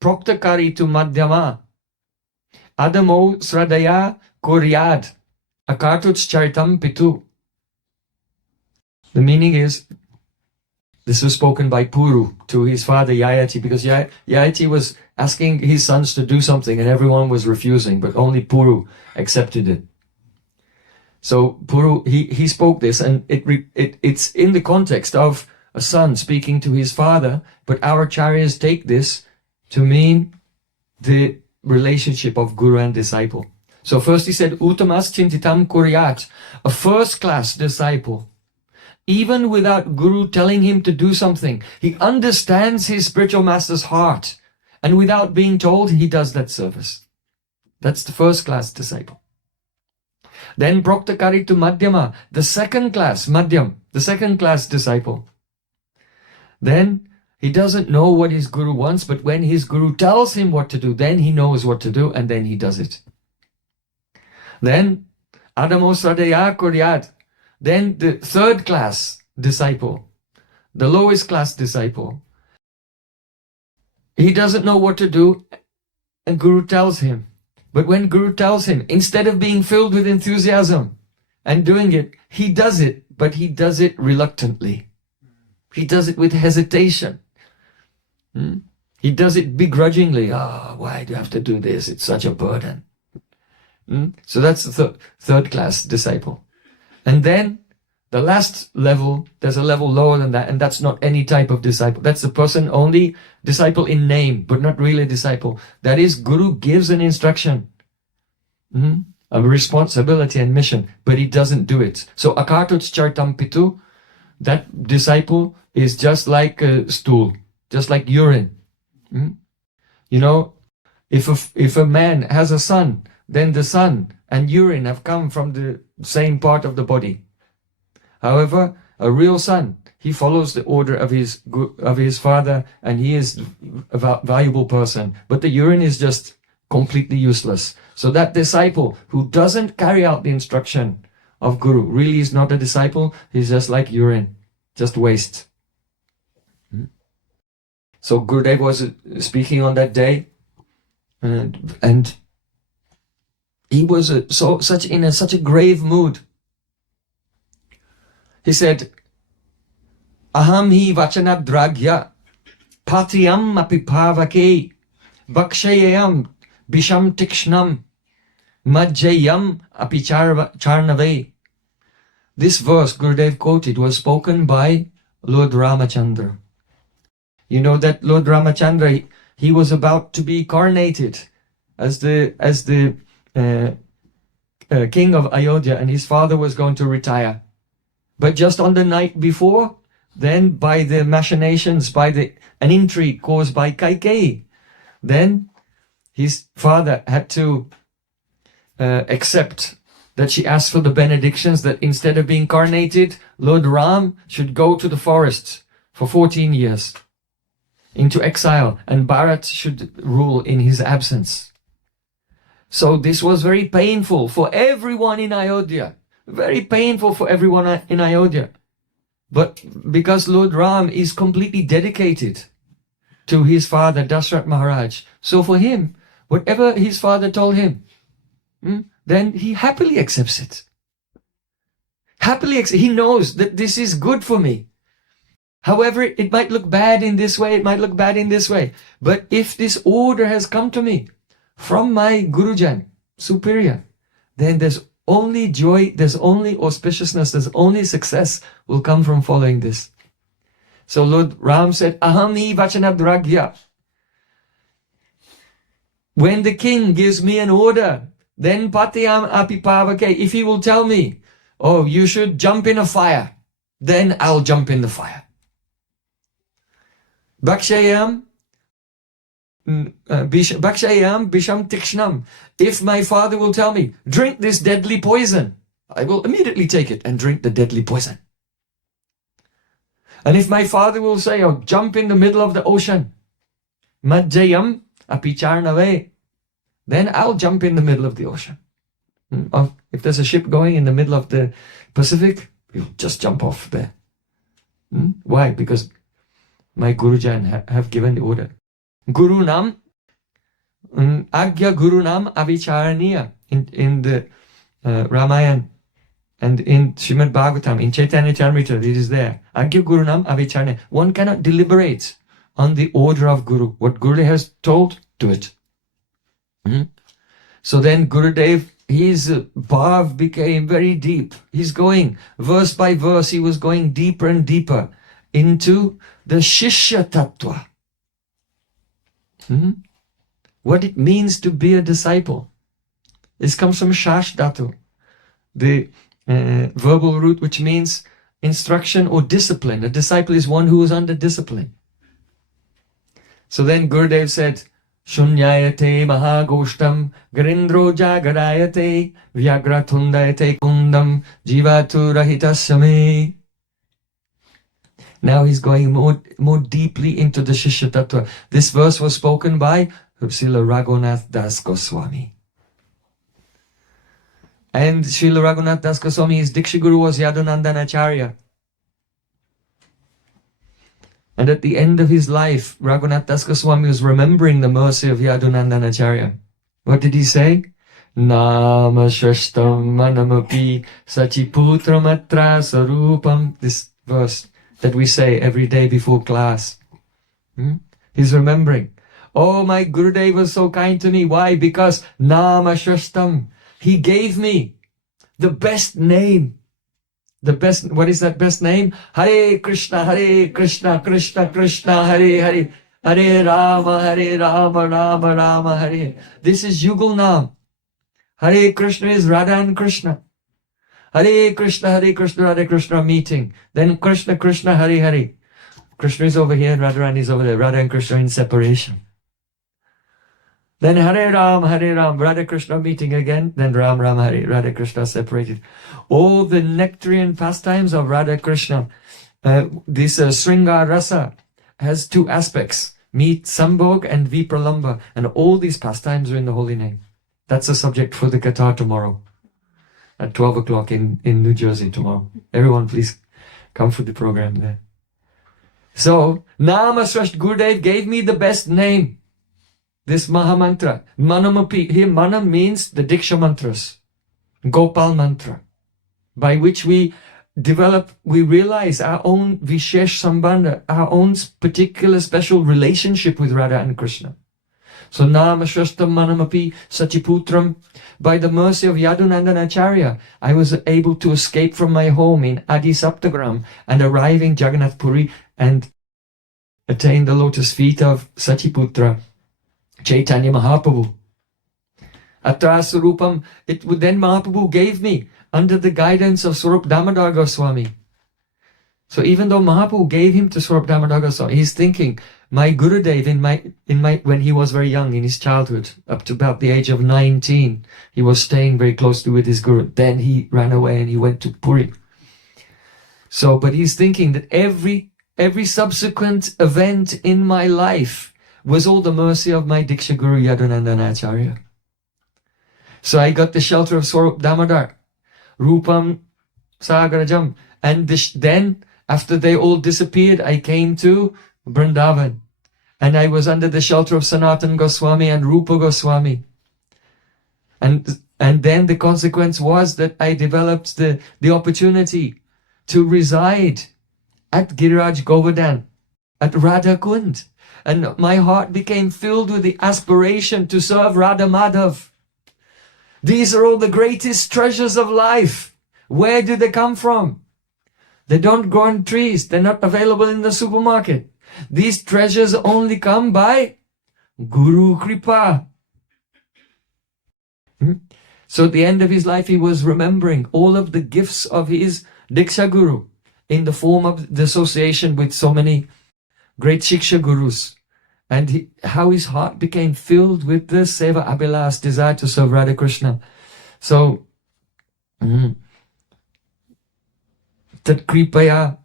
Proktakari tu Madhyama Adamo Sradaya Kuryad Akartuts Charitam Pitu. The meaning is, this was spoken by Puru to his father Yayati, because Yayati was asking his sons to do something and everyone was refusing, but only Puru accepted it. So Puru, he spoke this, and it's in the context of a son speaking to his father, but our acharyas take this to mean the relationship of guru and disciple. So first he said, Uttamas Chintitam Kuryat, a first-class disciple. Even without Guru telling him to do something, he understands his spiritual master's heart. And without being told, he does that service. That's the first-class disciple. Then Proktakari to Madhyama, the second-class, Madhyam, the second-class disciple. Then he doesn't know what his Guru wants, but when his Guru tells him what to do, then he knows what to do, and then he does it. Then Adamo Sradaya Kuryat. Then the third class disciple, the lowest class disciple, he doesn't know what to do, and Guru tells him. But when Guru tells him, instead of being filled with enthusiasm and doing it, he does it, but he does it reluctantly. He does it with hesitation. He does it begrudgingly. Why do you have to do this? It's such a burden. So that's the third class disciple. And then the last level, there's a level lower than that, and that's not any type of disciple. That's the person only disciple in name, but not really a disciple. That is, Guru gives an instruction, a responsibility and mission, but he doesn't do it. So Akartuts Chartam Pitu, that disciple is just like a stool, just like urine. You know, if a man has a son, then the son and urine have come from the same part of the body. However, a real son, he follows the order of his father, and he is a valuable person. But the urine is just completely useless. So that disciple who doesn't carry out the instruction of Guru really is not a disciple. He's just like urine, just waste. So Gurudev was speaking on that day, and he was in such a grave mood. He said, Aham hi vachanadragya patiyam apipavake bakshayam bisham tikshnam majjayam apicharnave. This verse Gurudev quoted was spoken by Lord Ramachandra. You know that Lord Ramachandra, he was about to be coronated as the king of Ayodhya, and his father was going to retire. But just on the night before, then by the machinations, an intrigue caused by Kaikeyi, then his father had to accept that she asked for the benedictions that instead of being coronated, Lord Ram should go to the forest for 14 years into exile, and Bharat should rule in his absence. So this was very painful for everyone in Ayodhya. Very painful for everyone in Ayodhya. But because Lord Ram is completely dedicated to his father, Dashrath Maharaj, so for him, whatever his father told him, then he happily accepts it. He knows that this is good for me. However, it might look bad in this way, it might look bad in this way. But if this order has come to me from my Gurujan, superior, then there's only joy, there's only auspiciousness, there's only success will come from following this. So Lord Ram said, Ahami vachanadragya. When the king gives me an order, then patiyam apipavake. If he will tell me, oh, you should jump in a fire, then I'll jump in the fire. Bakshayam bisham tikshnam. If my father will tell me, drink this deadly poison, I will immediately take it and drink the deadly poison. And if my father will say, oh, jump in the middle of the ocean, Madjayam apicharnave. Then I'll jump in the middle of the ocean. If there's a ship going in the middle of the Pacific, you'll just jump off there. Why? Because my Gurujan have given the order. Gurunam, Agya Gurunam Avicharaniya in the Ramayana and in Srimad Bhagavatam, in Chaitanya Charitamrita, it is there. Agya Gurunam Avicharaniya. One cannot deliberate on the order of Guru. What Guru has told, do it. So then Gurudev, his bhav became very deep. He's going verse by verse, he was going deeper and deeper into the Shishya Tattva. What it means to be a disciple. This comes from Shash Dhatu, the verbal root which means instruction or discipline. A disciple is one who is under discipline. So then Gurudev said, Shunyayate mahagoshtam garindro jagarayate vyagrathundayate kundam jivatu rahitasame. Now he's going more deeply into the Shishya Tattva. This verse was spoken by Srila Raghunath Das Goswami. And Srila Raghunath Das Goswami, his Diksha Guru was Yadunandana Acharya. And at the end of his life, Raghunath Das Goswami was remembering the mercy of Yadunandana Acharya. What did he say? Nama shashtam manamapi sachiputramatra sarupam. This verse that we say every day before class. He's remembering. Oh, my Gurudev was so kind to me. Why? Because Nama shashtam. He gave me the best name. The best, what is that best name? Hare Krishna, Krishna Krishna, Hare Hare, Hare Rama, Rama Rama, Hare. This is Yugal Nam. Hare Krishna is Radha and Krishna. Hare Krishna, Radha Krishna meeting. Then Krishna, Hare Hare. Krishna is over here and Radharani is over there. Radha and Krishna in separation. Then Hare Ram, Radha Krishna meeting again. Then Ram, Hare, Radha Krishna separated. All the nectarian pastimes of Radha Krishna. This Sringar Rasa has two aspects. Meet Sambhog and Vipralamba. And all these pastimes are in the holy name. That's the subject for the Katha tomorrow. At 12 o'clock in New Jersey tomorrow. Everyone please come for the program there. So, Nama Srasht Gurudev gave me the best name. This Maha Mantra. Manamapi. Here Mana means the Diksha mantras. Gopal mantra. By which we develop, we realize our own Vishesh Sambandha, our own particular special relationship with Radha and Krishna. So Nama Shrashtam Manamapi Sachiputram. By the mercy of Yadunandana Acharya, I was able to escape from my home in Adi Saptagram and arrive in Jagannath Puri and attain the lotus feet of Sachiputra, Chaitanya Mahaprabhu. Atra Surupam, then Mahaprabhu gave me under the guidance of Swarup Damodar Goswami. So even though Mahaprabhu gave him to Swarup Damodar Goswami, he's thinking, my Gurudev when he was very young in his childhood, up to about the age of 19, he was staying very closely with his Guru. Then he ran away and he went to Puri. So, but he's thinking that every subsequent event in my life was all the mercy of my Diksha Guru Yadunandana Acharya. So I got the shelter of Swarup Damodar, Rupam Sagarajam. And then, after they all disappeared, I came to Vrindavan. And I was under the shelter of Sanatan Goswami and Rupa Goswami. And then the consequence was that I developed the opportunity to reside at Giriraj Govardhan, at Radha Kund. And my heart became filled with the aspiration to serve Radha Madhav. These are all the greatest treasures of life. Where do they come from? They don't grow on trees. They're not available in the supermarket. These treasures only come by Guru Kripa. So at the end of his life, he was remembering all of the gifts of his Diksha Guru in the form of the association with so many great Shiksha Gurus. And how his heart became filled with the Seva Abhilas, desire to serve Radha Krishna. So, Tat Kripaya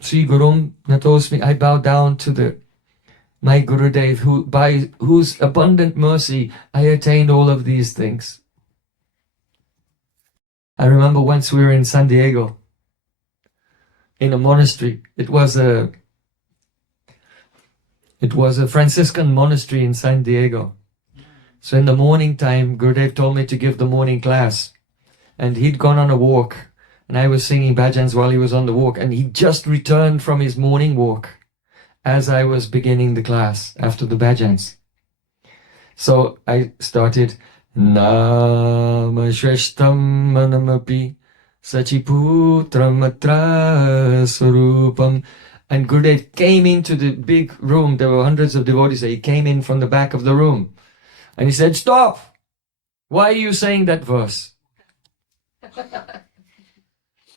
Sri Gurum Natosmi, I bow down to the my Gurudev, by whose abundant mercy I attained all of these things. I remember once we were in San Diego, in a monastery. It was a Franciscan monastery in San Diego. So in the morning time, Gurudev told me to give the morning class. And he'd gone on a walk. And I was singing bhajans while he was on the walk. And he just returned from his morning walk as I was beginning the class after the bhajans. So I started, Nama Shreshtam Manamapi Sachiputram Atra Surupam. And Gurudev came into the big room. There were hundreds of devotees. He came in from the back of the room. And he said, stop! Why are you saying that verse?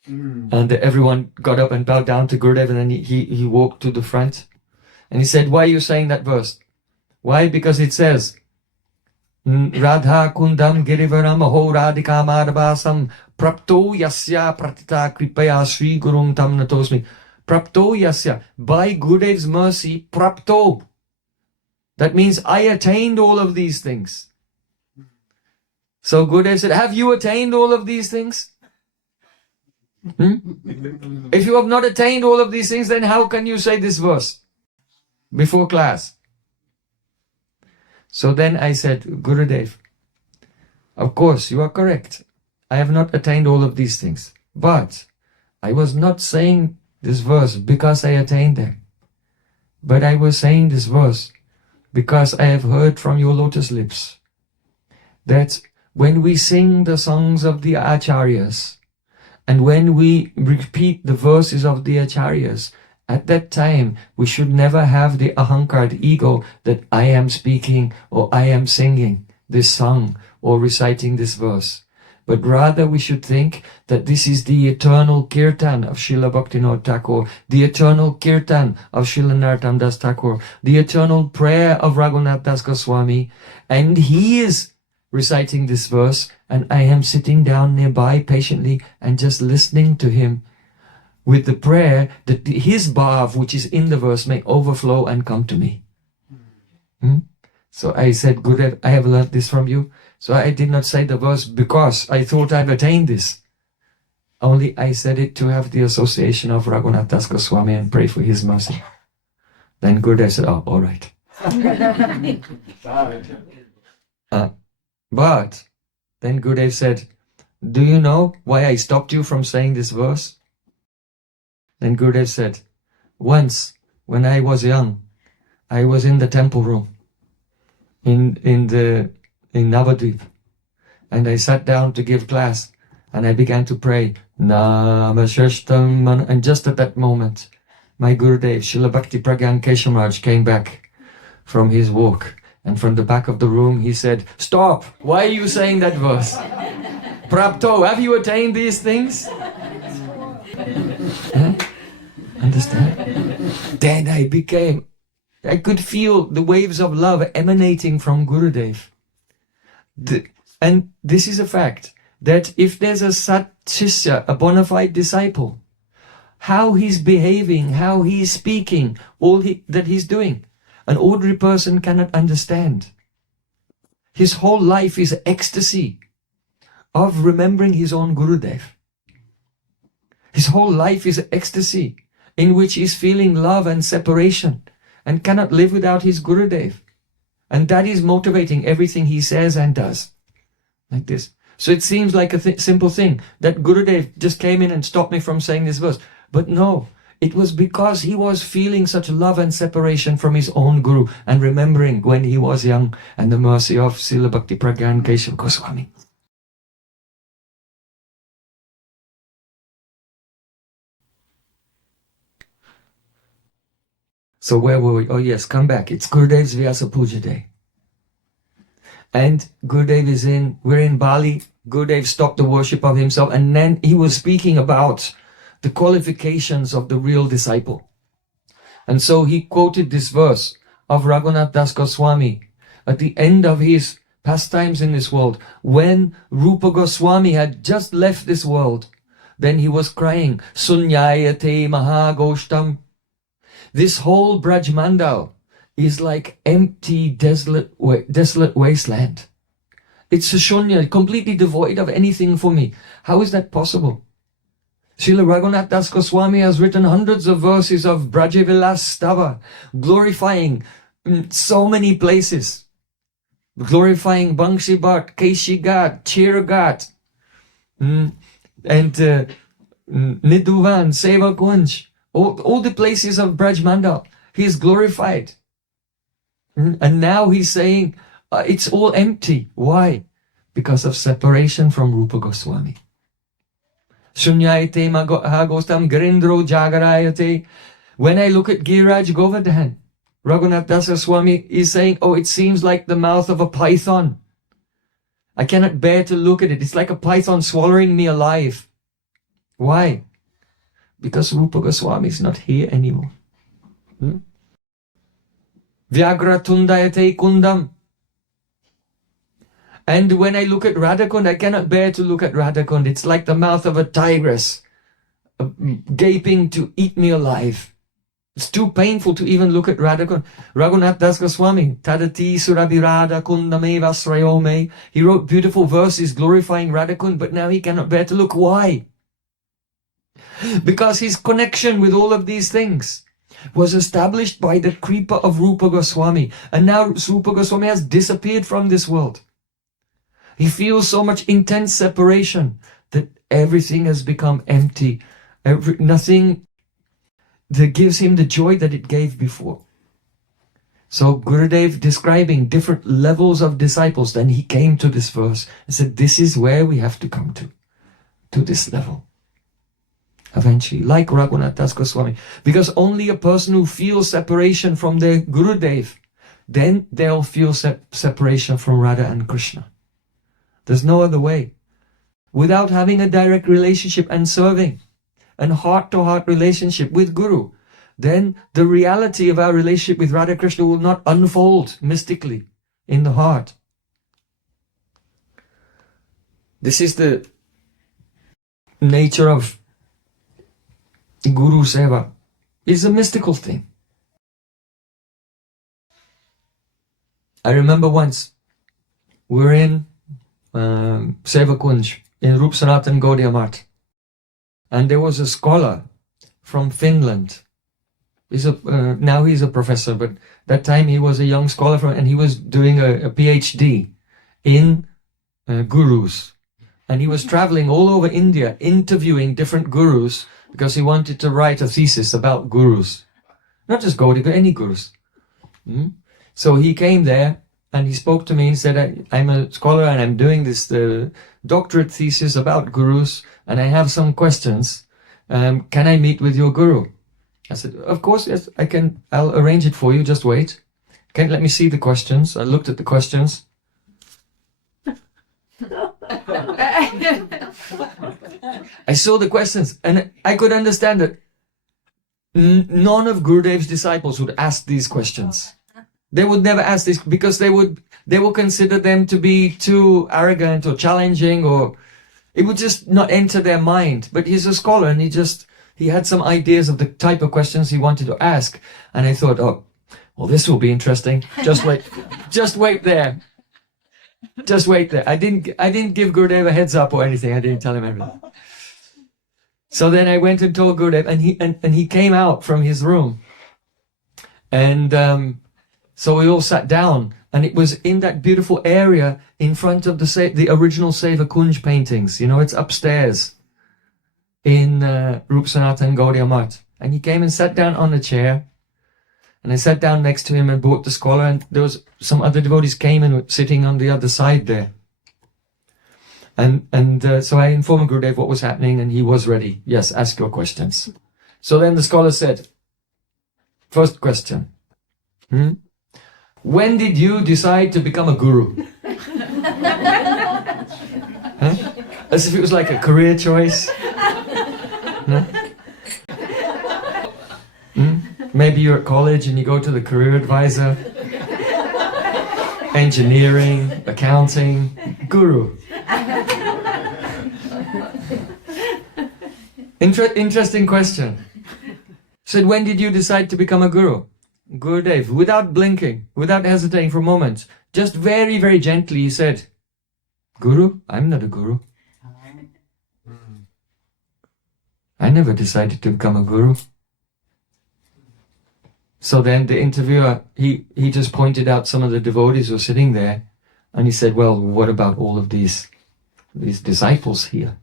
And everyone got up and bowed down to Gurudev, and then he walked to the front. And he said, why are you saying that verse? Why? Because it says, Radha Kundam Girivaram Aho Radhika Madhavasam Prapto Yasya Pratita Kripaya Sri Gurum Tam Natosmi. Prapto Yasya. By Gurudev's mercy, Prapto. That means I attained all of these things. So Gurudev said, have you attained all of these things? If you have not attained all of these things, then how can you say this verse before class? So then I said, Gurudev, of course you are correct. I have not attained all of these things. But I was not saying this verse because I attained them. But I was saying this verse because I have heard from your lotus lips that when we sing the songs of the Acharyas, and when we repeat the verses of the Acharyas, at that time we should never have the ahankar, the ego, that I am speaking or I am singing this song or reciting this verse. But rather we should think that this is the eternal kirtan of Srila Bhaktivinoda Thakur, the eternal kirtan of Srila Narottam Das Thakur, the eternal prayer of Raghunath Das Goswami, and he is reciting this verse, and I am sitting down nearby patiently and just listening to him with the prayer that his bhav, which is in the verse, may overflow and come to me. So I said, Gurudev, I have learned this from you. So I did not say the verse because I thought I've attained this. Only I said it to have the association of Raghunath Das Goswami and pray for his mercy. Then Gurudev said, oh, all right. But then Gurudev said, do you know why I stopped you from saying this verse? Then Gurudev said, once when I was young, I was in the temple room in Navadvip, and I sat down to give class, and I began to pray, Nama Shashtam, and just at that moment, my Gurudev, Srila Bhakti Pragyan Keshamaraj, came back from his walk. And from the back of the room, he said, stop! Why are you saying that verse? Prapto, have you attained these things? Understand? Then I could feel the waves of love emanating from Gurudev. And this is a fact, that if there's a Sat Shishya, a bona fide disciple, how he's behaving, how he's speaking, that he's doing, an ordinary person cannot understand. His whole life is ecstasy of remembering his own Gurudev. His whole life is ecstasy in which he's feeling love and separation and cannot live without his Gurudev. And that is motivating everything he says and does. Like this. So it seems like a simple thing that Gurudev just came in and stopped me from saying this verse. But no. It was because he was feeling such love and separation from his own Guru and remembering when he was young and the mercy of Srila Bhakti Pragyan Keshav Goswami. So where were we? Oh yes, come back. It's Gurudev's Vyasa Puja Day. And Gurudev we're in Bali. Gurudev stopped the worship of himself, and then he was speaking about the qualifications of the real disciple. And so he quoted this verse of Raghunath Das Goswami at the end of his pastimes in this world. When Rupa Goswami had just left this world, then he was crying, Sunyayate Mahagoshtam. This whole Brajmandal is like empty, desolate wasteland. It's a shunya, completely devoid of anything for me. How is that possible? Srila Raghunath Das Goswami has written hundreds of verses of Brajavilas Stava, glorifying so many places. Glorifying Bangshi Bhat, Keshi Ghat, Chir Ghat, and Nidhuvan, Seva Kunj, all the places of Braj Mandal. He is glorified. And now he's saying it's all empty. Why? Because of separation from Rupa Goswami. Shunyayate Hagostam Garindro Jagarayate. When I look at Giraj Govardhan, Raghunath Das Goswami is saying, oh, it seems like the mouth of a python. I cannot bear to look at it. It's like a python swallowing me alive. Why? Because Rupa Goswami is not here anymore. Vyagra Tundayate Kundam. And when I look at Radhakund, I cannot bear to look at Radhakund. It's like the mouth of a tigress, gaping to eat me alive. It's too painful to even look at Radhakund. Raghunath Das Goswami, Tadati Surabhirada Kundameva Srayome. He wrote beautiful verses glorifying Radhakund, but now he cannot bear to look. Why? Because his connection with all of these things was established by the kripa of Rupa Goswami. And now Rupa Goswami has disappeared from this world. He feels so much intense separation that everything has become empty. Nothing that gives him the joy that it gave before. So Gurudev describing different levels of disciples, then he came to this verse and said, this is where we have to come to this level. Eventually, like Raghunath Das Goswami. Because only a person who feels separation from their Gurudev, then they'll feel separation from Radha and Krishna. There's no other way. Without having a direct relationship and serving, and heart-to-heart relationship with Guru, then the reality of our relationship with Radha Krishna will not unfold mystically in the heart. This is the nature of Guru Seva. It's a mystical thing. I remember once we were in Seva Kunj in Rup Sanatan Gaudiya Math. And there was a scholar from Finland. Now he's a professor, but that time he was a young scholar and he was doing a PhD in gurus. And he was traveling all over India, interviewing different gurus because he wanted to write a thesis about gurus. Not just Gaudiya, but any gurus. So he came there and he spoke to me and said, I'm a scholar and I'm doing this doctorate thesis about gurus and I have some questions. Can I meet with your guru? I said, of course, yes, I can. I'll arrange it for you. Just wait. Okay, let me see the questions. I looked at the questions. I saw the questions and I could understand that none of Gurudev's disciples would ask these questions. They would never ask this because they would consider them to be too arrogant or challenging, or it would just not enter their mind. But he's a scholar and he had some ideas of the type of questions he wanted to ask. And I thought, oh, well, this will be interesting. Just wait. Just wait there. Just wait there. I didn't give Gurudev a heads up or anything. I didn't tell him everything. So then I went and told Gurudev, and he came out from his room. And so we all sat down, and it was in that beautiful area in front of the original Seva Kunj paintings. You know, it's upstairs in Rup Sanatan Gaudiya Math. And he came and sat down on a chair, and I sat down next to him and brought the scholar, and there was some other devotees came and were sitting on the other side there. And so I informed Gurudev what was happening, and he was ready. Yes, ask your questions. So then the scholar said, first question. When did you decide to become a guru? As if it was like a career choice. Maybe you're at college and you go to the career advisor. Engineering, accounting, guru. Interesting question. Said, when did you decide to become a guru? Gurudev, without blinking, without hesitating for a moment, just very, very gently, he said, Guru, I'm not a guru. I never decided to become a guru. So then the interviewer, he just pointed out some of the devotees who were sitting there, and he said, well, what about all of these disciples here?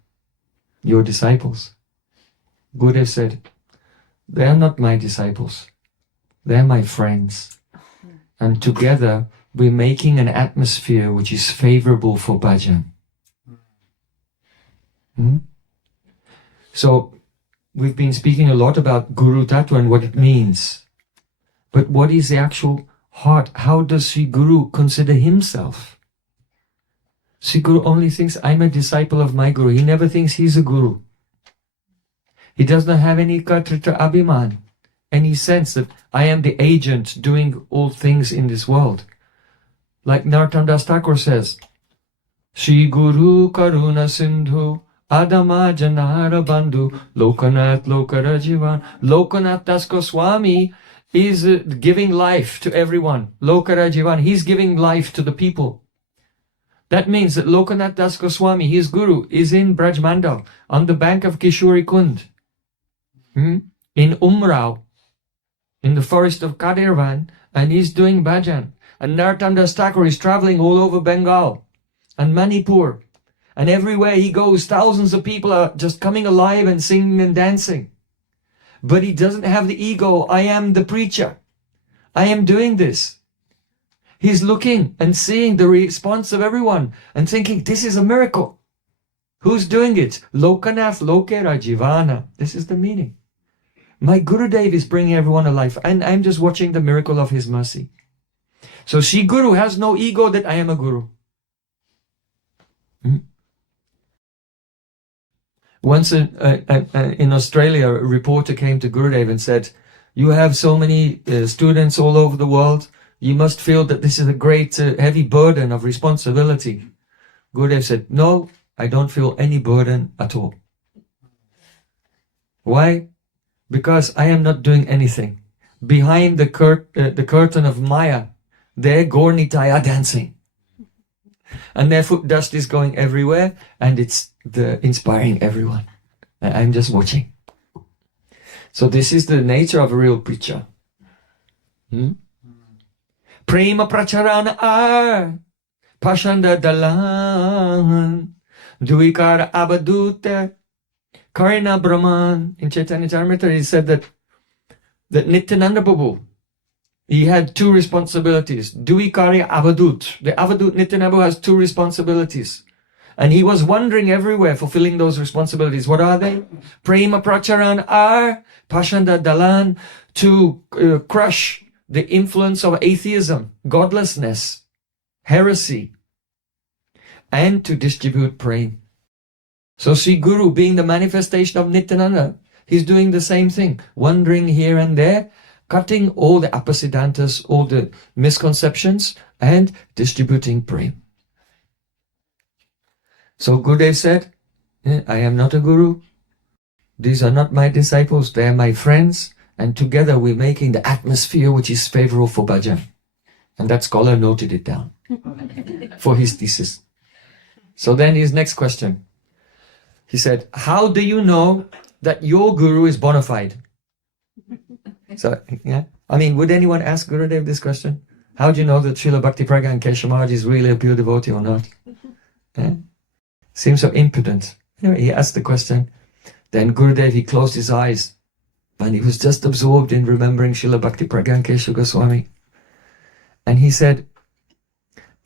Your disciples? Gurudev said, they are not my disciples. They are my friends. And together, we're making an atmosphere which is favorable for bhajan. So, we've been speaking a lot about Guru Tattva and what it means. But what is the actual heart? How does Sri Guru consider himself? Sri Guru only thinks, I'm a disciple of my Guru. He never thinks he's a Guru. He does not have any katrita abhiman, any sense that I am the agent doing all things in this world. Like Narottam Das Thakur says, Shri Guru Karuna Sindhu Adama Janara Bandhu Lokanath Lokarajivan. Lokanath Das Goswami is giving life to everyone. Lokarajivan, he's giving life to the people. That means that Lokanath Das Goswami, his guru, is in Brajmandal, on the bank of Kishori Kund, in Umrao, in the forest of Kadirvan, and he's doing bhajan. And Narottam Das Thakur is traveling all over Bengal and Manipur. And everywhere he goes, thousands of people are just coming alive and singing and dancing. But he doesn't have the ego, I am the preacher. I am doing this. He's looking and seeing the response of everyone and thinking, this is a miracle. Who's doing it? Lokanath Lokera Jivana. This is the meaning. My Gurudev is bringing everyone alive, and I'm just watching the miracle of his mercy. So Sri Guru has no ego that I am a Guru. Once in Australia, a reporter came to Gurudev and said, you have so many students all over the world, you must feel that this is a great heavy burden of responsibility. Gurudev said, no, I don't feel any burden at all. Why? Because I am not doing anything. Behind the curtain of Maya, there Gaur Nitai are dancing. And their foot dust is going everywhere, and it's inspiring everyone. I'm just watching. So this is the nature of a real preacher. Prema pracharana ar, pashanda dalan, duikara abadute, karina brahman. In Chaitanya Charitamrita, he said that Nityananda Prabhu, he had two responsibilities. Duikari Avadut. The Avadut Nityananda Prabhu has two responsibilities. And he was wandering everywhere, fulfilling those responsibilities. What are they? Prema Pracharan are Pashanda Dalan, to crush the influence of atheism, godlessness, heresy, and to distribute prema. So Sri Guru, being the manifestation of Nityananda, he's doing the same thing, wandering here and there, cutting all the apasiddhantas, all the misconceptions, and distributing prema. So Gurudev said, I am not a guru. These are not my disciples, they are my friends, and together we're making the atmosphere which is favorable for bhajan. And that scholar noted it down for his thesis. So then his next question. He said, how do you know that your guru is bona fide? So, yeah. I mean, would anyone ask Gurudev this question? How do you know that Srila Bhakti Pragan Kesha Maharaj is really a pure devotee or not? Yeah? Seems so impudent. Anyway, he asked the question. Then Gurudev, he closed his eyes and he was just absorbed in remembering Srila Bhakti Pragan Kesha Goswami. And he said,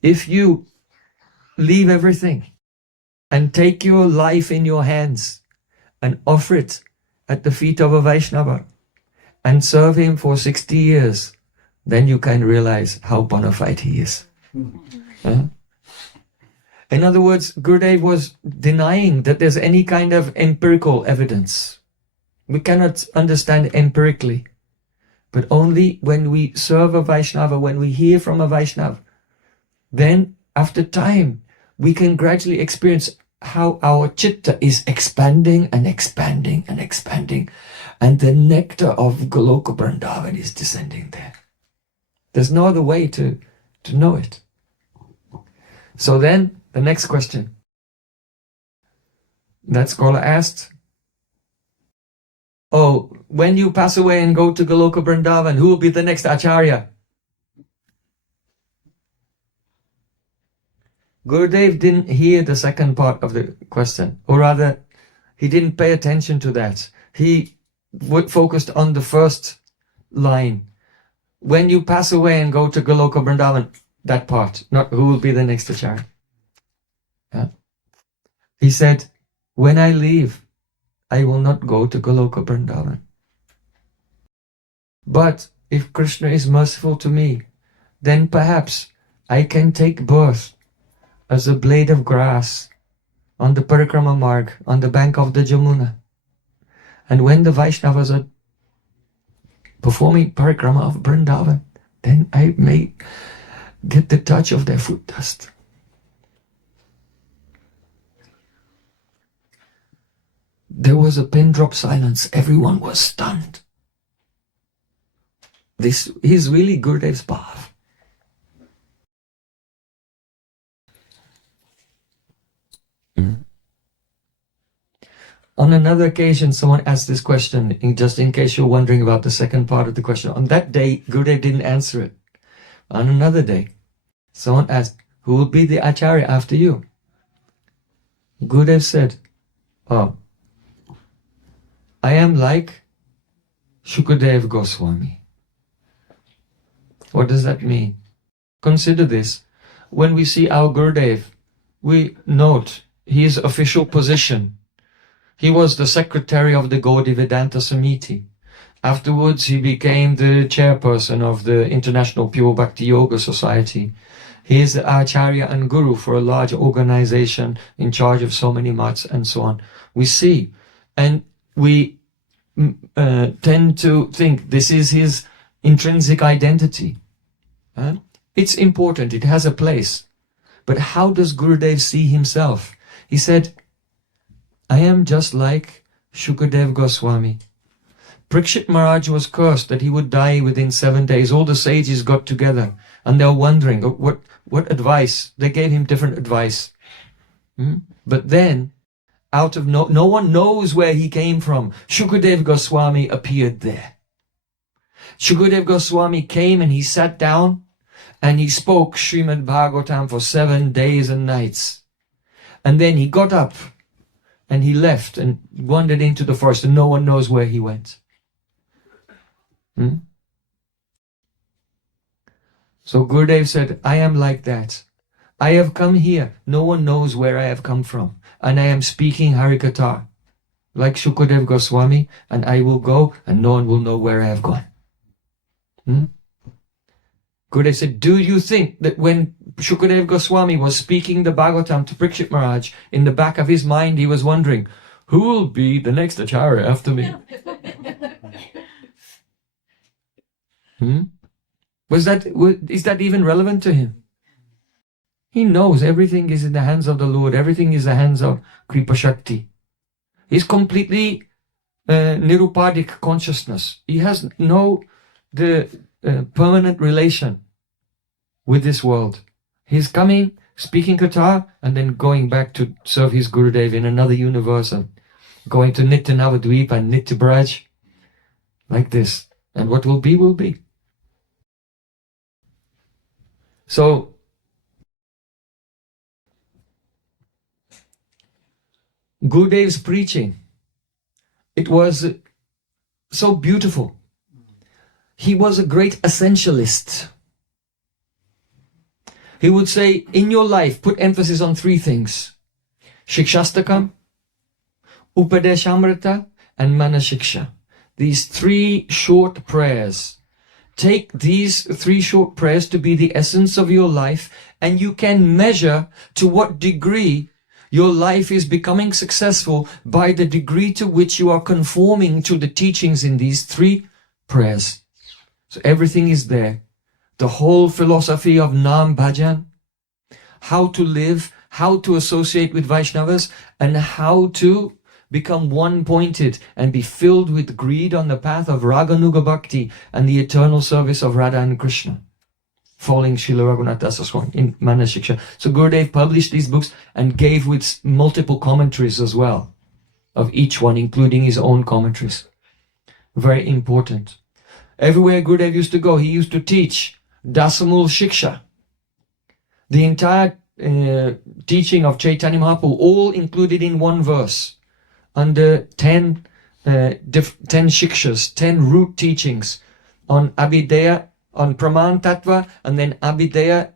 if you leave everything and take your life in your hands and offer it at the feet of a Vaishnava and serve him for 60 years, then you can realize how bona fide he is. In other words, Gurudev was denying that there's any kind of empirical evidence. We cannot understand empirically, but only when we serve a Vaishnava, when we hear from a Vaishnava, then after time, we can gradually experience how our chitta is expanding and expanding and expanding, and the nectar of Goloka Vrindavan is descending there. There's no other way to know it. So then, the next question. That scholar asked, oh, when you pass away and go to Goloka Vrindavan, who will be the next Acharya? Gurudev didn't hear the second part of the question, or rather, he didn't pay attention to that. He focused on the first line. When you pass away and go to Goloka Vrindavan, that part, not who will be the next Acharya. Yeah. He said, when I leave, I will not go to Goloka Vrindavan. But if Krishna is merciful to me, then perhaps I can take birth as a blade of grass on the Parikrama Marg, on the bank of the Jamuna. And when the Vaishnavas are performing Parikrama of Vrindavan, then I may get the touch of their foot dust. There was a pin drop silence. Everyone was stunned. This is really Gurudev's path. On another occasion, someone asked this question, just in case you're wondering about the second part of the question. On that day, Gurudev didn't answer it. On another day, someone asked, who will be the Acharya after you? Gurudev said, oh, I am like Shukadev Goswami. What does that mean? Consider this. When we see our Gurudev, we note his official position. He was the secretary of the Gaudiya Vedanta Samiti. Afterwards, he became the chairperson of the International Pure Bhakti Yoga Society. He is the Acharya and Guru for a large organization in charge of so many mats and so on. We see, and we tend to think this is his intrinsic identity. It's important, it has a place. But how does Gurudev see himself? He said, I am just like Shukadev Goswami. Parikshit Maharaj was cursed that he would die within 7 days. All the sages got together and they were wondering what advice. They gave him different advice. But then, out of no one knows where he came from. Shukadev Goswami appeared there. Shukadev Goswami came and he sat down and he spoke Srimad Bhagavatam for 7 days and nights. And then he got up and he left and wandered into the forest and no one knows where he went. So Gurudev said, I am like that. I have come here. No one knows where I have come from. And I am speaking Harikatha like Shukadev Goswami, and I will go and no one will know where I have gone. Gurudev said, do you think that when Shukadev Goswami was speaking the Bhagavatam to Parikshit Maharaj, in the back of his mind he was wondering, who will be the next Acharya after me? Is that even relevant to him? He knows everything is in the hands of the Lord, everything is in the hands of Kripa Shakti. He's completely nirupadik consciousness. He has no permanent relation with this world. He's coming, speaking Katha, and then going back to serve his Gurudev in another universe and going to Nitya Navadvip and Nitya Braj, like this. And what will be, will be. So, Gurudev's preaching, it was so beautiful. He was a great essentialist. He would say, in your life, put emphasis on 3 things. Shikshastakam, Upadeshamrita, and Manashiksha. These 3 short prayers. Take these 3 short prayers to be the essence of your life, and you can measure to what degree your life is becoming successful by the degree to which you are conforming to the teachings in these 3 prayers. So everything is there. The whole philosophy of Nam Bhajan, how to live, how to associate with Vaishnavas, and how to become one-pointed and be filled with greed on the path of Raganuga Bhakti and the eternal service of Radha and Krishna. following Srila Raghunath Das Goswami in Mana Shiksha. So Gurudev published these books and gave with multiple commentaries as well of each one, including his own commentaries. Very important. Everywhere Gurudev used to go, he used to teach Dasamul Shiksha. The entire teaching of Chaitanya Mahaprabhu, all included in one verse, under 10 shikshas, 10 root teachings on Abhidheya, on Praman Tattva, and then Abhidheya,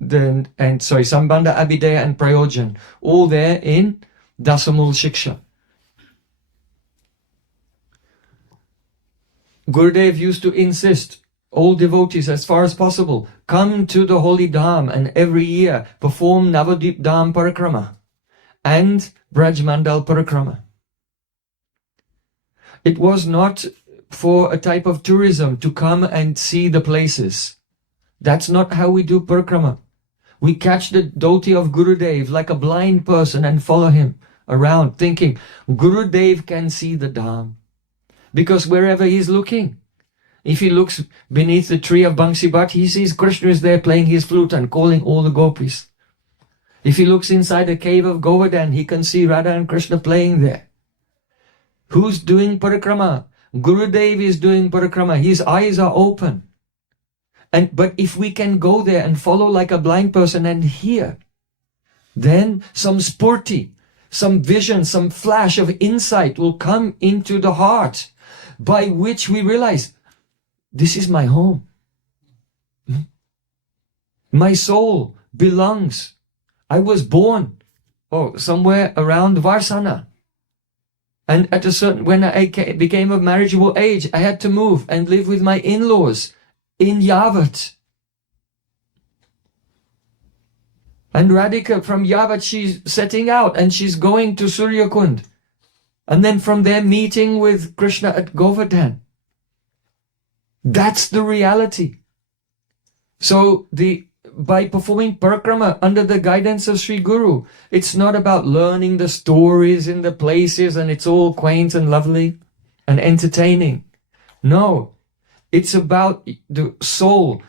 Sambandha, Abhidheya and Prayojan, all there in Dasamul Shiksha. Gurudev used to insist, all devotees as far as possible, come to the holy Dham and every year perform Navadip Dham Parikrama and Braj Mandal Parikrama. It was not for a type of tourism to come and see the places. That's not how we do Parikrama. We catch the dhoti of Gurudev like a blind person and follow him around thinking, Gurudev can see the Dham. Because wherever he's looking, if he looks beneath the tree of Bangsi Bhat, he sees Krishna is there playing his flute and calling all the gopis. If he looks inside the cave of Govardhan, he can see Radha and Krishna playing there. Who's doing parikrama? Gurudev is doing parikrama. His eyes are open. But if we can go there and follow like a blind person and hear, then some spurti, some vision, some flash of insight will come into the heart, by which we realize, this is my home. My soul belongs. I was born somewhere around Varsana. And when I became of marriageable age, I had to move and live with my in-laws in Yavat. And Radhika from Yavat, she's setting out and she's going to Suryakund. And then from there meeting with Krishna at Govardhan. That's the reality. So by performing parikrama under the guidance of Sri Guru, it's not about learning the stories in the places and it's all quaint and lovely and entertaining. No, it's about the soul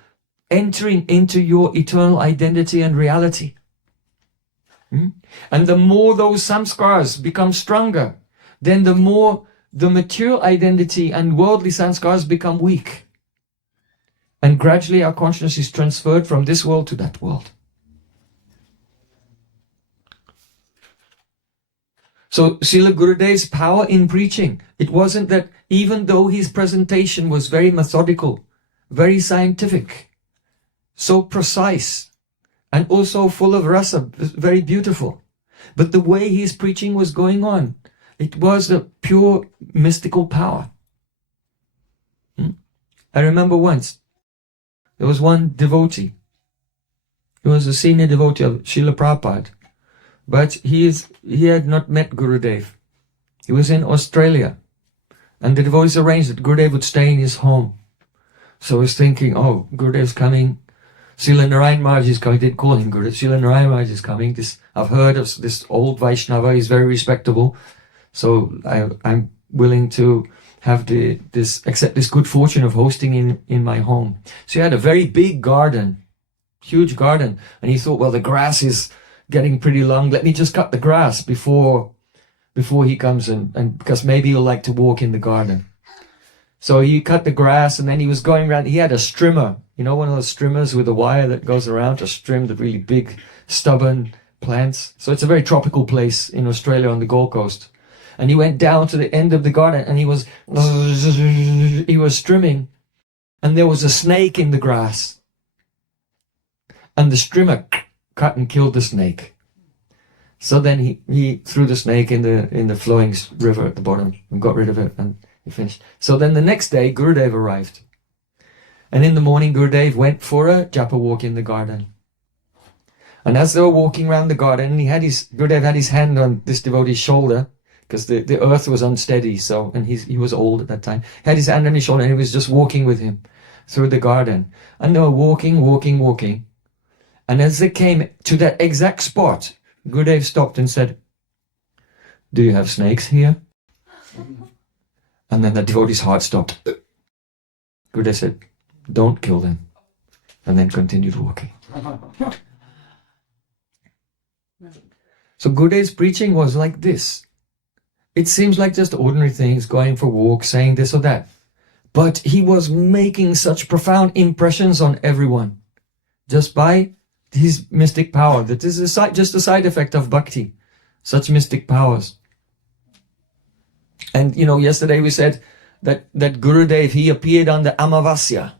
entering into your eternal identity and reality. And the more those samskars become stronger, then the more the material identity and worldly sanskars become weak. And gradually our consciousness is transferred from this world to that world. So Srila Gurudev's power in preaching, it wasn't that even though his presentation was very methodical, very scientific, so precise, and also full of rasa, very beautiful, but the way his preaching was going on, it was a pure mystical power. I remember once, there was one devotee. He was a senior devotee of Srila Prabhupada. But he had not met Gurudev. He was in Australia. And the devotees arranged that Gurudev would stay in his home. So I was thinking, Gurudev's coming. Srila Narayana Maharaj is coming. They didn't call him Gurudev. Srila Narayana Maharaj is coming. I've heard of this old Vaishnava. He's very respectable. So I'm willing to have accept this good fortune of hosting in my home. So he had a very big garden, huge garden. And he thought, well, the grass is getting pretty long. Let me just cut the grass before he comes and because maybe he'll like to walk in the garden. So he cut the grass and then he was going around. He had a strimmer, one of those strimmers with a wire that goes around to strim the really big, stubborn plants. So it's a very tropical place in Australia on the Gold Coast. And he went down to the end of the garden and he was strimming and there was a snake in the grass. And the strimmer cut and killed the snake. So then he threw the snake in the flowing river at the bottom and got rid of it and he finished. So then the next day Gurudev arrived. And in the morning Gurudev went for a japa walk in the garden. And as they were walking around the garden, Gurudev had his hand on this devotee's shoulder, because the earth was unsteady, and he was old at that time. He had his hand on his shoulder and he was just walking with him through the garden. And they were walking. And as they came to that exact spot, Gurudev stopped and said, "Do you have snakes here?" And then the devotee's heart stopped. Gurudev said, "Don't kill them. and then continued walking. So Gurudev's preaching was like this. It seems like just ordinary things, going for walks, saying this or that. But he was making such profound impressions on everyone just by his mystic power. That is just a side effect of bhakti, such mystic powers. And yesterday we said that Gurudev, he appeared on the Amavasya.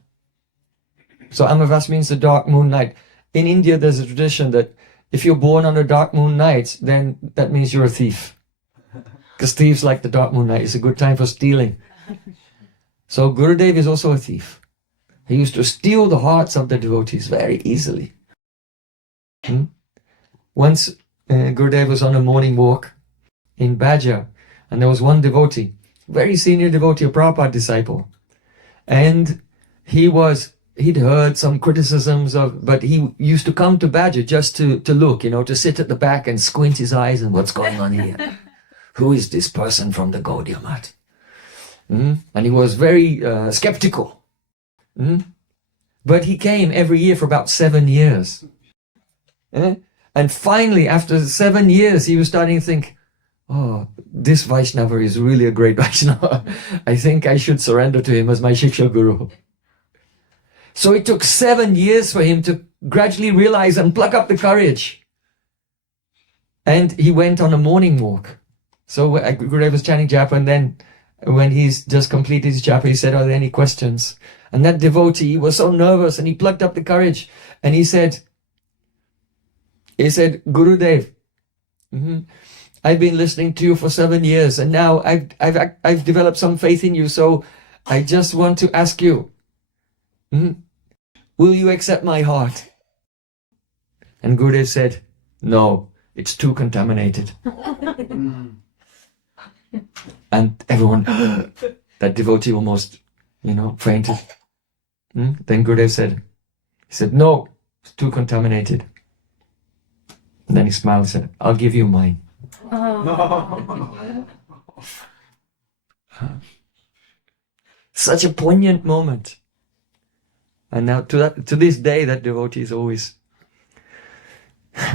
So Amavasya means the dark moon night. In India, there's a tradition that if you're born on a dark moon night, then that means you're a thief. Because thieves like the dark moon night. It's a good time for stealing. So Gurudev is also a thief. He used to steal the hearts of the devotees very easily. Once Gurudev was on a morning walk in Baja, and there was one devotee, very senior devotee, a Prabhupada disciple. And he'd heard some criticisms but he used to come to Baja just to look, to sit at the back and squint his eyes and what's going on here. Who is this person from the Gaudiya Math? And he was very skeptical. But he came every year for about 7 years. And finally, after 7 years, he was starting to think, oh, this Vaishnava is really a great Vaishnava. I think I should surrender to him as my Shiksha Guru. So it took 7 years for him to gradually realize and pluck up the courage. And he went on a morning walk. So Gurudev was chanting japa, and then when he's just completed his japa, he said, are there any questions? And that devotee was so nervous, and he plucked up the courage, and he said, Gurudev, I've been listening to you for 7 years, and now I've developed some faith in you, so I just want to ask you, will you accept my heart? And Gurudev said, no, it's too contaminated. And everyone, that devotee almost, fainted. Then Gurudev said, no, it's too contaminated. And then he smiled and said, I'll give you mine. Such a poignant moment. And now to this day, that devotee is always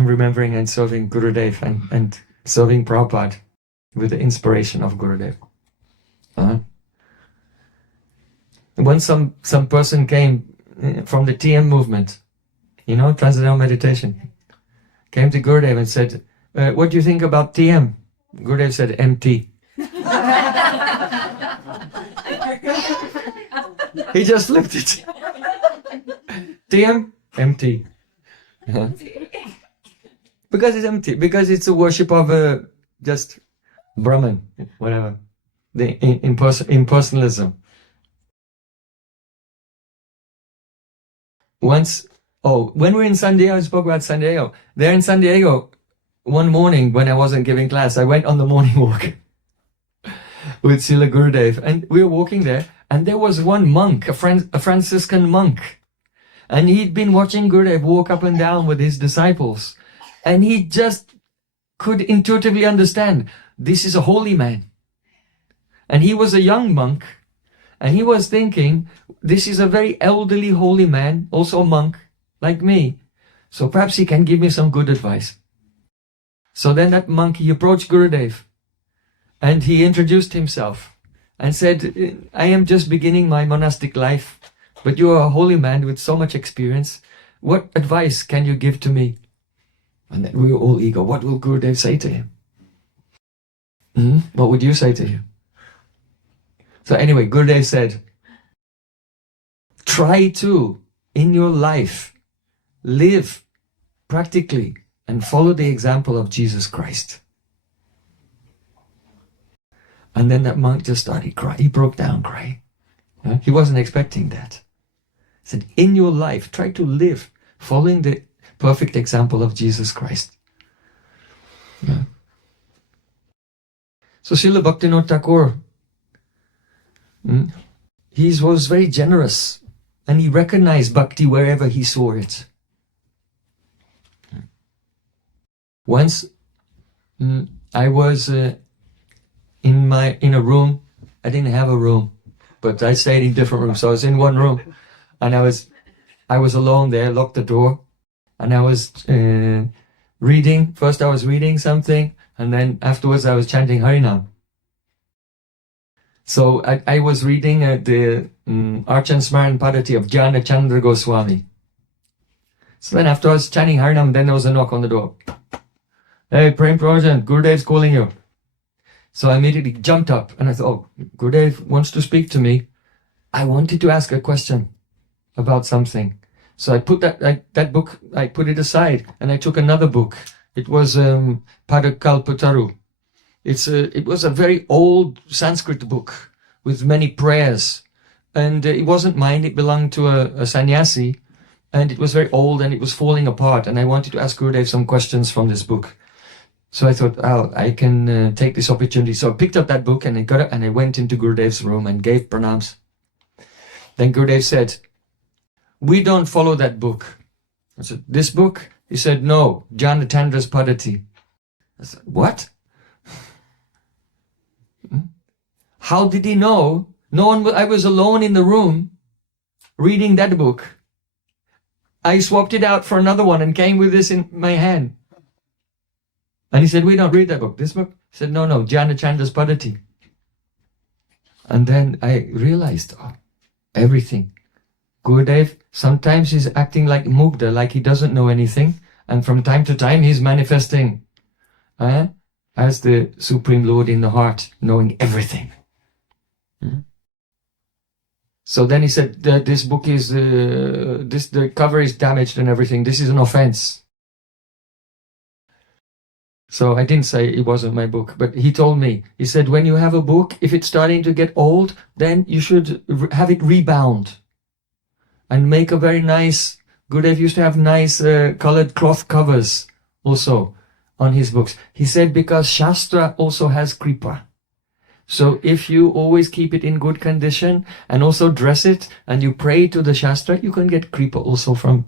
remembering and serving Gurudev and serving Prabhupada with the inspiration of Gurudev. When some person came from the TM movement, Transcendental Meditation, came to Gurudev and said, what do you think about TM? Gurudev said, empty. He just flipped it. TM, empty. Because it's empty. Because it's a worship of just Brahman, whatever. The impersonalism. When we're in San Diego, I spoke about San Diego. There in San Diego, one morning when I wasn't giving class, I went on the morning walk with Srila Gurudev, and we were walking there, and there was one monk, a Franciscan monk, and he'd been watching Gurudev walk up and down with his disciples, and he just could intuitively understand, this is a holy man. And he was a young monk, and he was thinking, this is a very elderly holy man, also a monk, like me, so perhaps he can give me some good advice. So then that monk, he approached Gurudev, and he introduced himself and said, I am just beginning my monastic life, but you are a holy man with so much experience. What advice can you give to me? And then we were all eager. What will Gurudev say to him? What would you say to him? So anyway, Gurudev said, try to, in your life, live practically and follow the example of Jesus Christ. And then that monk just started crying. He broke down crying. He wasn't expecting that. He said, in your life, try to live following the perfect example of Jesus Christ. Yeah. So Srila Bhaktivinoda Thakur, he was very generous, and he recognized bhakti wherever he saw it. Once I was in a room. I didn't have a room, but I stayed in different rooms. So I was in one room, and I was I was alone there, locked the door, and I was reading. First I was reading something, and then afterwards I was chanting Harinam. So I was reading the Archan Smaran Padati of Jnana Chandra Goswami. So then after I was chanting Harinam, then there was a knock on the door. Hey, Prem Prayojan, Gurudev's calling you. So I immediately jumped up and I thought, oh, Gurudev wants to speak to me. I wanted to ask a question about something. So I put that book, I put it aside and I took another book. It was Padakalpataru. It was a very old Sanskrit book with many prayers. And it wasn't mine, it belonged to a sannyasi. And it was very old and it was falling apart. And I wanted to ask Gurudev some questions from this book. So I thought, I can take this opportunity. So I picked up that book and I got it and I went into Gurudev's room and gave pranams. Then Gurudev said, we don't follow that book. I said, this book? He said, no, Jnana Chandra's Padati. I said, what? How did he know? No one. I was alone in the room reading that book. I swapped it out for another one and came with this in my hand. And he said, we don't read that book. This book? He said, no, Jnana Chandra's Padati. And then I realized, everything. Gurudev, sometimes he's acting like Mugdha, like he doesn't know anything. And from time to time, he's manifesting as the Supreme Lord in the heart, knowing everything. So then he said, this book is, the cover is damaged and everything. This is an offense. So I didn't say it wasn't my book, but he told me, he said, when you have a book, if it's starting to get old, then you should have it rebound and make a very nice, Gurudev used to have nice colored cloth covers also on his books. He said, because Shastra also has kripa. So if you always keep it in good condition and also dress it and you pray to the Shastra, you can get kripa also from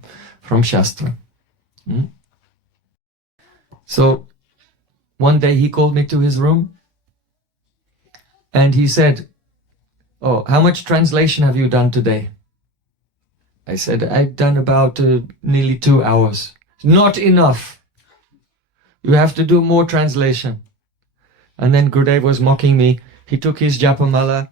Shastra. So one day he called me to his room and he said, oh, how much translation have you done today? I said, I've done about nearly 2 hours. Not enough. You have to do more translation. And then Gurudev was mocking me. He took his japamala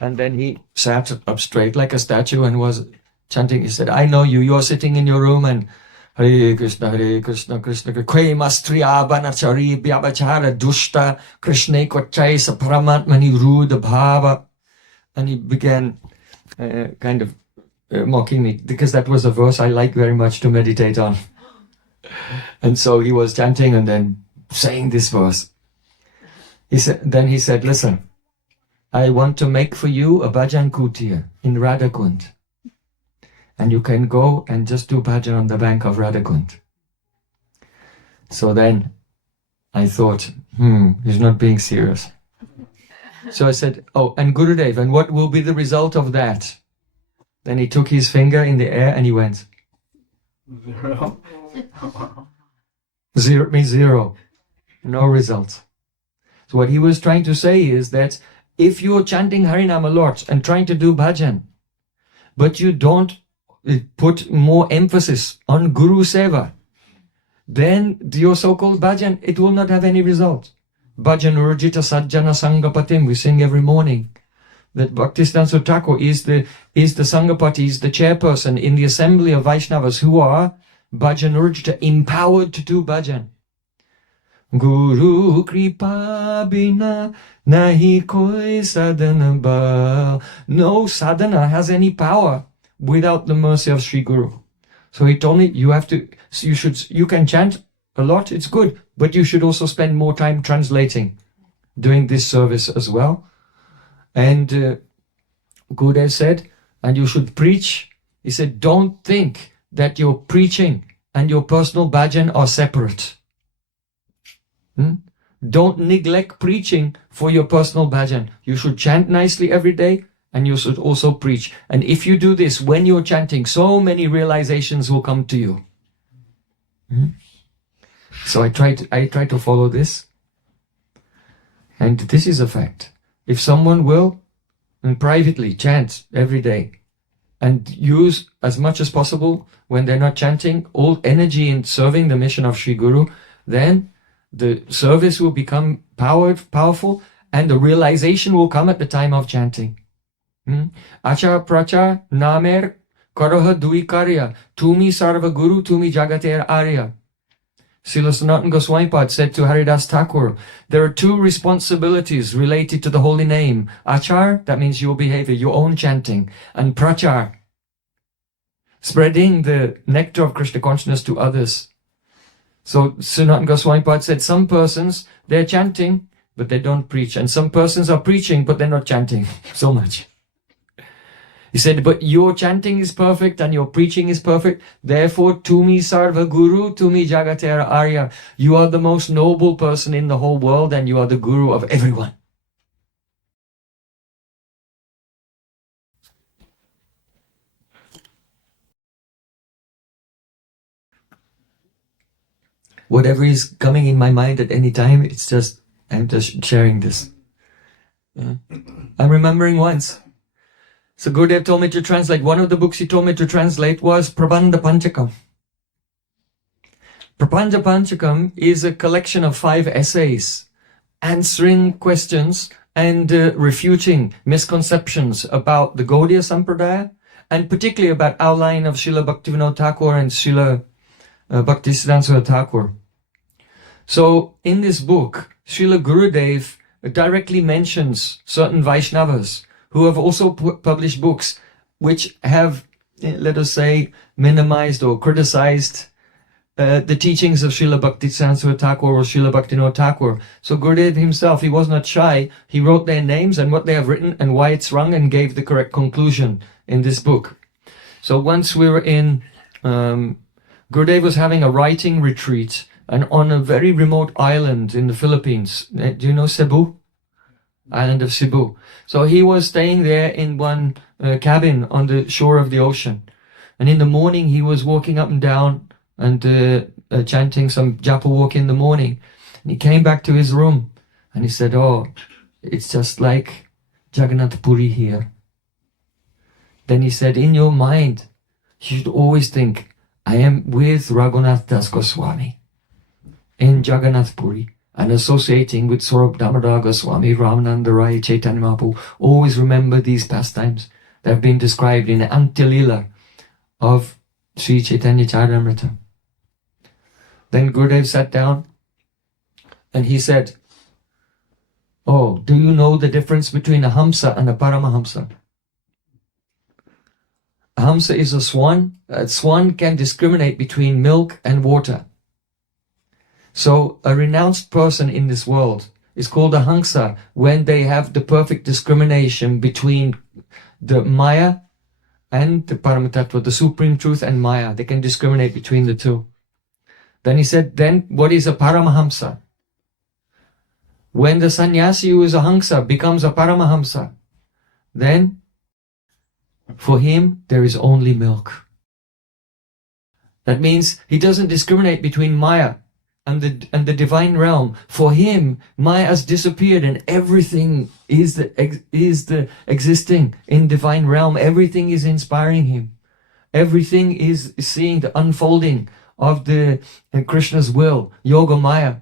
and then he sat up straight like a statue and was chanting. He said, I know you. You're sitting in your room and Hare Krishna, Krishna Kwe Mastriya Banachari Vyabachara Dushta Krishna Kochai Saparamatmani Ruda Bhava. And he began kind of mocking me because that was a verse I like very much to meditate on. And so he was chanting and then saying this verse. Then he said, listen, I want to make for you a bhajan kutir in Radhakund. And you can go and just do bhajan on the bank of Radhakund. So then I thought, he's not being serious. So I said, oh, and Gurudev, and what will be the result of that? Then he took his finger in the air and he went. Zero means zero. No result. So what he was trying to say is that if you're chanting Harinam a lot and trying to do bhajan, but you don't put more emphasis on Guru Seva, then your so-called bhajan, it will not have any result. Bhajan Urjita Sajjana Sangapatim, we sing every morning. That Bhaktisiddhanta Thakur is the Sangapati, is the chairperson in the assembly of Vaishnavas who are Bhajan Urjita, empowered to do bhajan. Guru Kripa Bina Nahi Koi Sadhana Bal. No sadhana has any power without the mercy of Sri Guru. So he told me, you can chant a lot, it's good, but you should also spend more time translating, doing this service as well. And Gurudev said, and you should preach. He said, don't think that your preaching and your personal bhajan are separate. Don't neglect preaching for your personal bhajan. You should chant nicely every day and you should also preach. And if you do this, when you're chanting, so many realizations will come to you. So I try to follow this. And this is a fact. If someone will, and privately chant every day, and use as much as possible when they're not chanting all energy in serving the mission of Sri Guru, then the service will become powerful, and the realization will come at the time of chanting. Achar prachar namer karaha dui karya, tumi sarva guru, tumi jagater arya. Srila Sanatana Goswami said to Haridas Thakur, there are two responsibilities related to the holy name. Achar, that means your behavior, your own chanting, and prachar, spreading the nectar of Krishna consciousness to others. So Sanatana Goswami said some persons, they're chanting, but they don't preach. And some persons are preaching, but they're not chanting so much. He said, but your chanting is perfect and your preaching is perfect. Therefore, Tumi Sarva Guru, Tumi Jagatera Arya. You are the most noble person in the whole world and you are the Guru of everyone. Whatever is coming in my mind at any time, I'm just sharing this. I'm remembering once. So Gurudev told me to translate. One of the books he told me to translate was Prabandha Panchakam. Prabandha Panchakam is a collection of 5 essays answering questions and refuting misconceptions about the Gaudiya Sampradaya, and particularly about our line of Srila Bhaktivinoda Thakur and Srila Bhaktisiddhanta Thakur. So in this book, Srila Gurudev directly mentions certain Vaishnavas who have also published books which have, let us say, minimized or criticized the teachings of Srila Bhaktisiddhanta Thakur or Srila Bhaktivinoda Thakur. So Gurudev himself, he was not shy. He wrote their names and what they have written and why it's wrong, and gave the correct conclusion in this book. So once we were in, Gurudev was having a writing retreat and on a very remote island in the Philippines. Do you know Cebu? Island of Cebu. So he was staying there in one cabin on the shore of the ocean. And in the morning he was walking up and down and chanting some japa walk in the morning. And he came back to his room and he said, oh, it's just like Jagannath Puri here. Then he said, in your mind, you should always think, I am with Raghunath Das Goswami in Jagannath Puri, and associating with Swarup Damodar Goswami, Ramananda Rai, Chaitanya Mahaprabhu. Always remember these pastimes that have been described in the Antilila of Sri Chaitanya Charitamrita. Then Gurudev sat down and he said, oh, do you know the difference between a Hamsa and a Paramahamsa? A Hamsa is a swan. A swan can discriminate between milk and water. So a renounced person in this world is called a Hamsa when they have the perfect discrimination between the Maya and the Paramatattva, the Supreme Truth and Maya. They can discriminate between the two. Then he said, then what is a Paramahamsa? When the sannyasi who is a Hamsa becomes a Paramahamsa, then for him there is only milk. That means he doesn't discriminate between Maya and the divine realm. For him, Maya has disappeared and everything is the existing in divine realm. Everything is inspiring him. Everything is seeing the unfolding of the Krishna's will, Yoga Maya,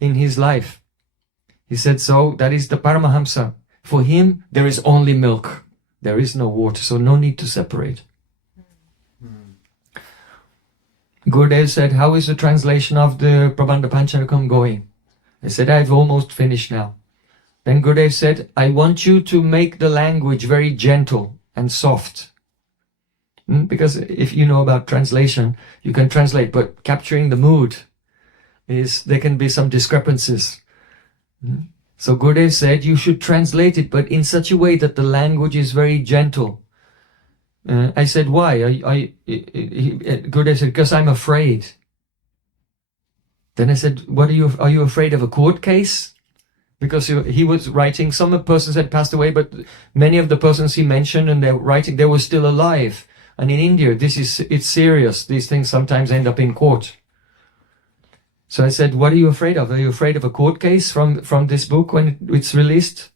in his life. He said, so that is the Paramahamsa. For him, there is only milk. There is no water, so no need to separate. Gurudev said, how is the translation of the Prabandha Panchakam going? I said, I've almost finished now. Then Gurudev said, I want you to make the language very gentle and soft. Because if you know about translation, you can translate, but capturing the mood, there can be some discrepancies. So Gurudev said, you should translate it, but in such a way that the language is very gentle. I said, why? Gurudev said, because I'm afraid. Then I said, are you afraid of a court case? Because he was writing, some persons had passed away, but many of the persons he mentioned and they were writing, they were still alive. And in India, it's serious. These things sometimes end up in court. So I said, what are you afraid of? Are you afraid of a court case from this book when it's released?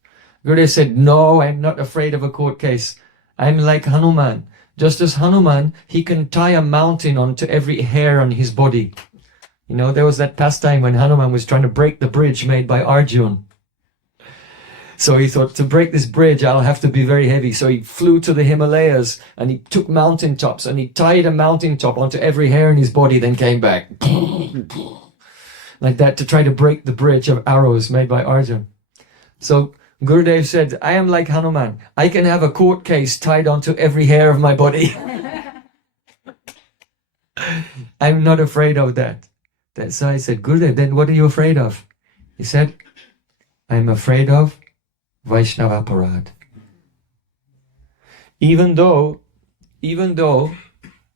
Gurudev said, no, I'm not afraid of a court case. I'm like Hanuman. Just as Hanuman, he can tie a mountain onto every hair on his body. You know, there was that pastime when Hanuman was trying to break the bridge made by Arjun. So he thought, to break this bridge, I'll have to be very heavy. So he flew to the Himalayas and he took mountaintops and he tied a mountaintop onto every hair in his body, then came back. Like that to try to break the bridge of arrows made by Arjun. So Gurudev said, I am like Hanuman. I can have a court case tied onto every hair of my body. I'm not afraid of that. So I said, Gurudev, then what are you afraid of? He said, I'm afraid of Vaishnava Parad. Even though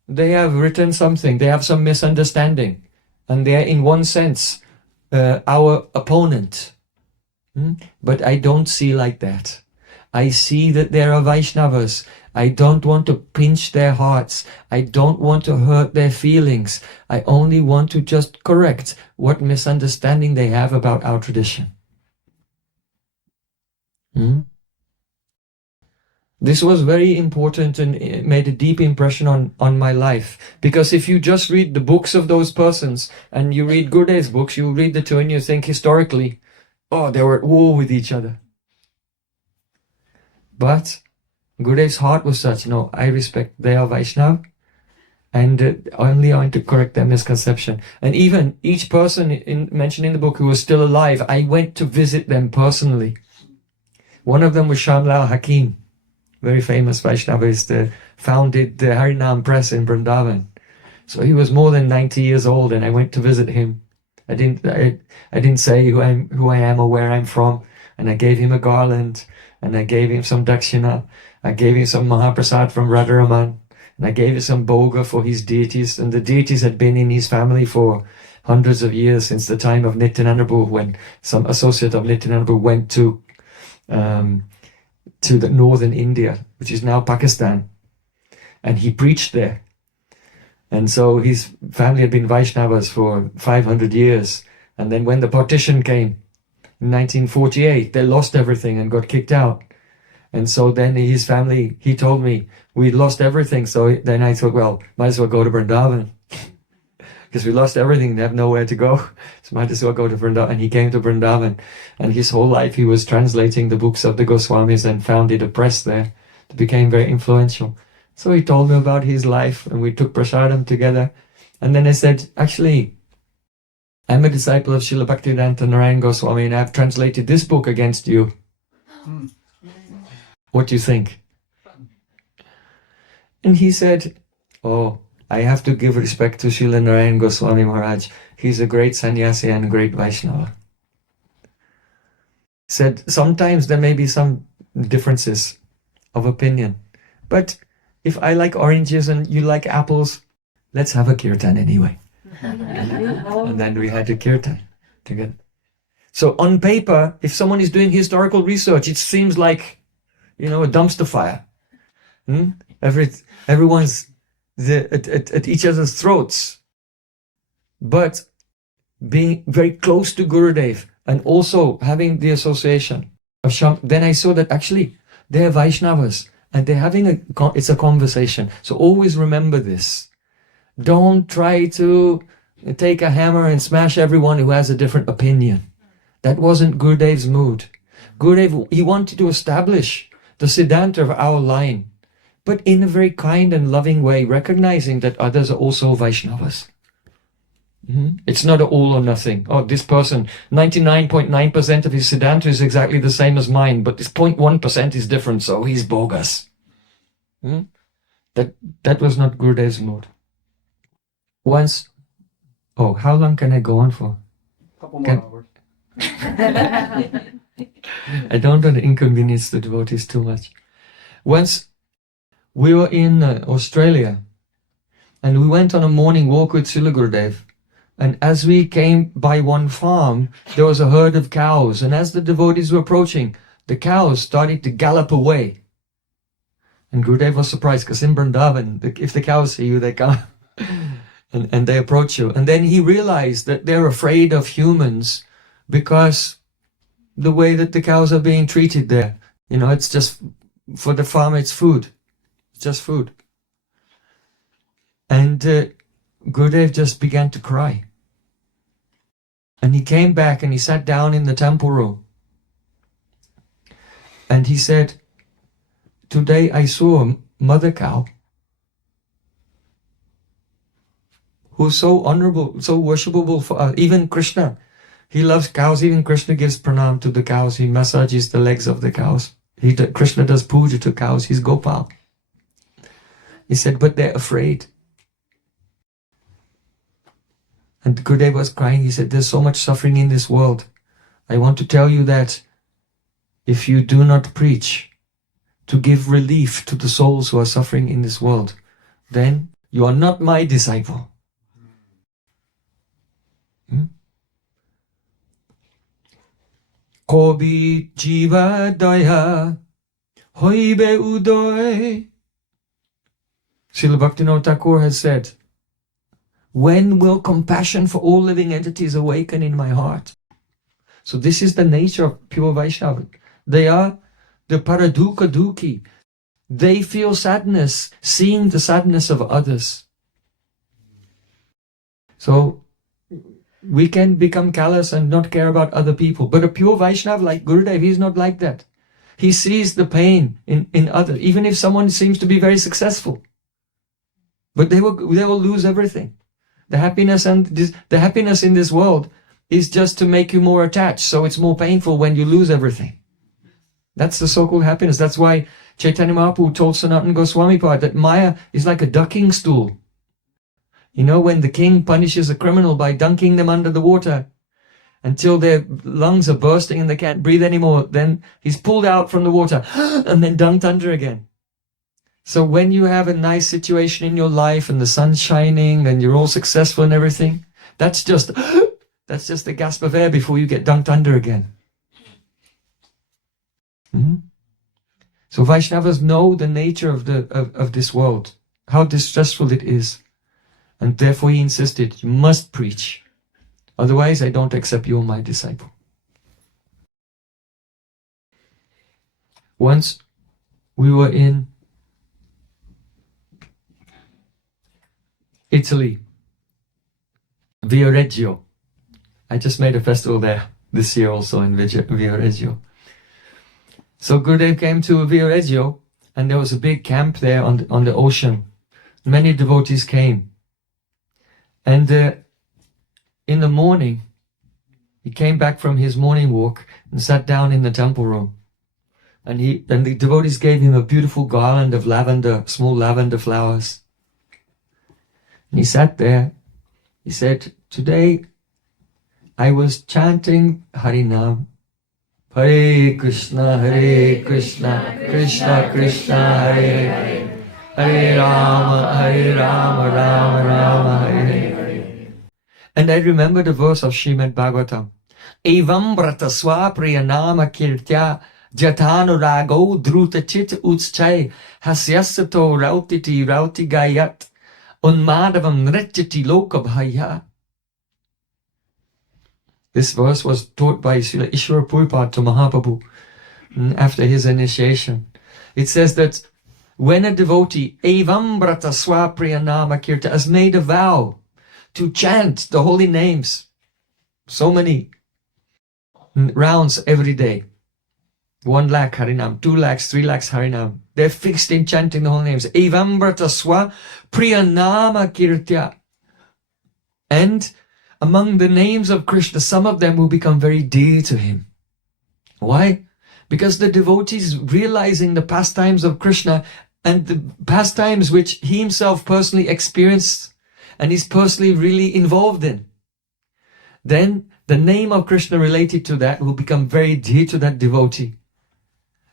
they have written something, they have some misunderstanding, and they are in one sense our opponent. But I don't see like that. I see that there are Vaishnavas. I don't want to pinch their hearts. I don't want to hurt their feelings. I only want to just correct what misunderstanding they have about our tradition. This was very important and it made a deep impression on my life. Because if you just read the books of those persons and you read Gurudev's books, you read the two and you think historically, oh, they were at war with each other. But Gurudev's heart was such, no, I respect, they are Vaishnav, and only I want to correct their misconception. And even each person mentioned in the book who was still alive, I went to visit them personally. One of them was Shamlal Hakim, very famous Vaishnavist, founded the Harinam Press in Vrindavan. So he was more than 90 years old, and I went to visit him. I didn't say who I am or where I'm from, and I gave him a garland, and I gave him some dakshina. I gave him some Mahaprasad from Radharaman, and I gave him some boga for his deities, and the deities had been in his family for hundreds of years, since the time of Nityananda Prabhu, when some associate of Nityananda Prabhu went to the northern India, which is now Pakistan, and he preached there. And so his family had been Vaishnavas for 500 years. And then when the partition came in 1948, they lost everything and got kicked out. And so then his family, he told me, we lost everything. So then I thought, well, might as well go to Vrindavan. Because we lost everything, they have nowhere to go. So might as well go to Vrindavan. And he came to Vrindavan. And his whole life he was translating the books of the Goswamis and founded a press there. It became very influential. So he told me about his life, and we took prasadam together. And then I said, actually, I'm a disciple of Srila Bhaktivedanta Narayana Goswami, and I've translated this book against you. What do you think? And he said, oh, I have to give respect to Srila Narayana Goswami Maharaj. He's a great sannyasi and a great Vaishnava. Said, sometimes there may be some differences of opinion, but if I like oranges and you like apples, let's have a kirtan anyway. And then we had a kirtan together. So on paper, if someone is doing historical research, it seems like, a dumpster fire. Everyone's at each other's throats. But being very close to Gurudev and also having the association of Sham, then I saw that actually they're Vaishnavas. And they're having it's a conversation. So always remember this. Don't try to take a hammer and smash everyone who has a different opinion. That wasn't Gurudev's mood. Gurudev, he wanted to establish the Siddhanta of our line, but in a very kind and loving way, recognizing that others are also Vaishnavas. It's not all or nothing. Oh, this person, 99.9% of his Siddhanta is exactly the same as mine, but this 0.1% is different, so he's bogus. That was not Gurudev's mood. Once, how long can I go on for? Couple more hours. I don't want to inconvenience the devotees too much. Once, we were in Australia, and we went on a morning walk with Srila Gurudev. And as we came by one farm, there was a herd of cows. And as the devotees were approaching, the cows started to gallop away. And Gurudev was surprised, because in Vrindavan, if the cows see you, they come and they approach you. And then he realized that they're afraid of humans because the way that the cows are being treated there. It's just, for the farm, it's food. just food. And Gurudev just began to cry. And he came back and he sat down in the temple room. And he said, today I saw a mother cow who's so honorable, so worshipable for us. Even Krishna, he loves cows. Even Krishna gives pranam to the cows. He massages the legs of the cows. Krishna does puja to cows. He's Gopal. He said, but they're afraid. And Gurudev was crying. He said, there's so much suffering in this world. I want to tell you that if you do not preach to give relief to the souls who are suffering in this world, then you are not my disciple. Kobi jiva daya hoibe udoy. Srila Bhaktivinoda Thakur has said, when will compassion for all living entities awaken in my heart? So this is the nature of pure Vaishnava. They are the paraduka duki. They feel sadness, seeing the sadness of others. So we can become callous and not care about other people. But a pure Vaishnava like Gurudev, he's not like that. He sees the pain in others, even if someone seems to be very successful. But they will lose everything. The happiness in this world is just to make you more attached. So it's more painful when you lose everything. That's the so-called happiness. That's why Chaitanya Mahaprabhu told Sanatana Goswami that Maya is like a ducking stool. You know, when the king punishes a criminal by dunking them under the water until their lungs are bursting and they can't breathe anymore, then he's pulled out from the water and then dunked under again. So when you have a nice situation in your life and the sun's shining and you're all successful and everything, that's just a gasp of air before you get dunked under again. So Vaishnavas know the nature of this world, how distressful it is. And therefore he insisted, you must preach. Otherwise I don't accept you as my disciple. Once we were in Italy, Viareggio. I just made a festival there this year also in Viareggio. So Gurudev came to Viareggio and there was a big camp there on the ocean. Many devotees came. And in the morning, he came back from his morning walk and sat down in the temple room. And the devotees gave him a beautiful garland of lavender, small lavender flowers. And he sat there. He said, today I was chanting Harinam. Hare Krishna, Krishna Krishna, Hare Hare, Hare Rama, Rama Rama, Hare Hare. And I remember the verse of Srimad Bhagavatam. Evam brata swapriya nama kirtya jatanu rago druta chit utschai hasyasato rautiti rauti gayat unmadavam nrityati lokabhaya. This verse was taught by Srila Ishwara Purpad to Mahaprabhu after his initiation. It says that when a devotee, Evam brata swapriya nama kirta, has made a vow to chant the holy names, so many rounds every day, 1 lakh Harinam, 2 lakhs, 3 lakhs Harinam, they're fixed in chanting the holy names. Evam brata swapriya nama kirtya. And among the names of Krishna, some of them will become very dear to him. Why? Because the devotees realizing the pastimes of Krishna and the pastimes which he himself personally experienced and is personally really involved in, then the name of Krishna related to that will become very dear to that devotee.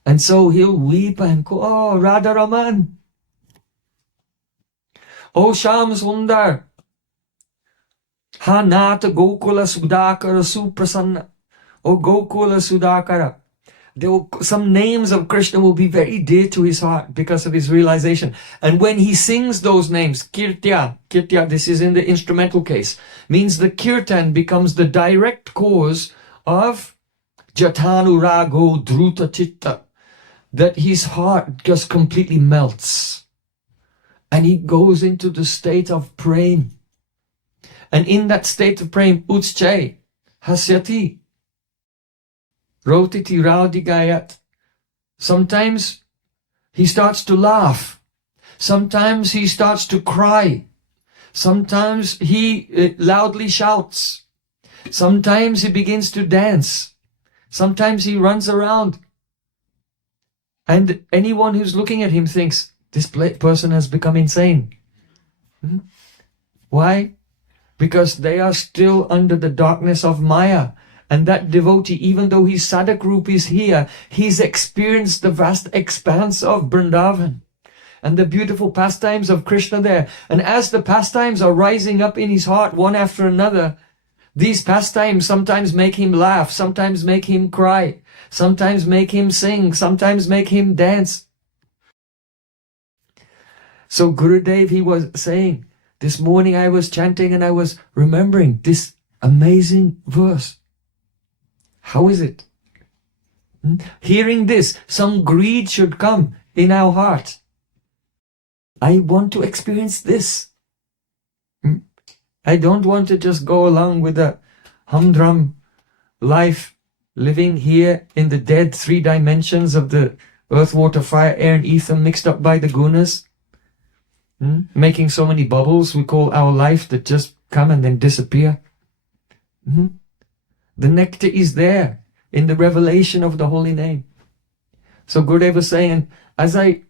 And so he'll weep and go, oh, Radharaman, oh, Sham Sundar, Hanata Gokula Sudakara Suprasanna, oh Gokula Sudakara. Some names of Krishna will be very dear to his heart because of his realization. And when he sings those names, Kirtya, this is in the instrumental case, means the Kirtan becomes the direct cause of Jatanu Rago Druta Chitta, that his heart just completely melts. And he goes into the state of Prem. And in that state of Prem, Uchche, Hasyati, Rotiti Raudigayat. Sometimes he starts to laugh. Sometimes he starts to cry. Sometimes he loudly shouts. Sometimes he begins to dance. Sometimes he runs around. And anyone who's looking at him thinks, this person has become insane. Why? Because they are still under the darkness of Maya. And that devotee, even though his sadhak roop is here, he's experienced the vast expanse of Vrindavan and the beautiful pastimes of Krishna there. And as the pastimes are rising up in his heart one after another, these pastimes sometimes make him laugh, sometimes make him cry, sometimes make him sing, sometimes make him dance. So Gurudev, he was saying, this morning I was chanting and I was remembering this amazing verse. How is it? Hearing this, some greed should come in our heart. I want to experience this. I don't want to just go along with the humdrum life, living here in the dead 3 dimensions of the earth, water, fire, air, and ether mixed up by the gunas. Making so many bubbles we call our life that just come and then disappear. The nectar is there in the revelation of the holy name. So Gurudev was saying, as I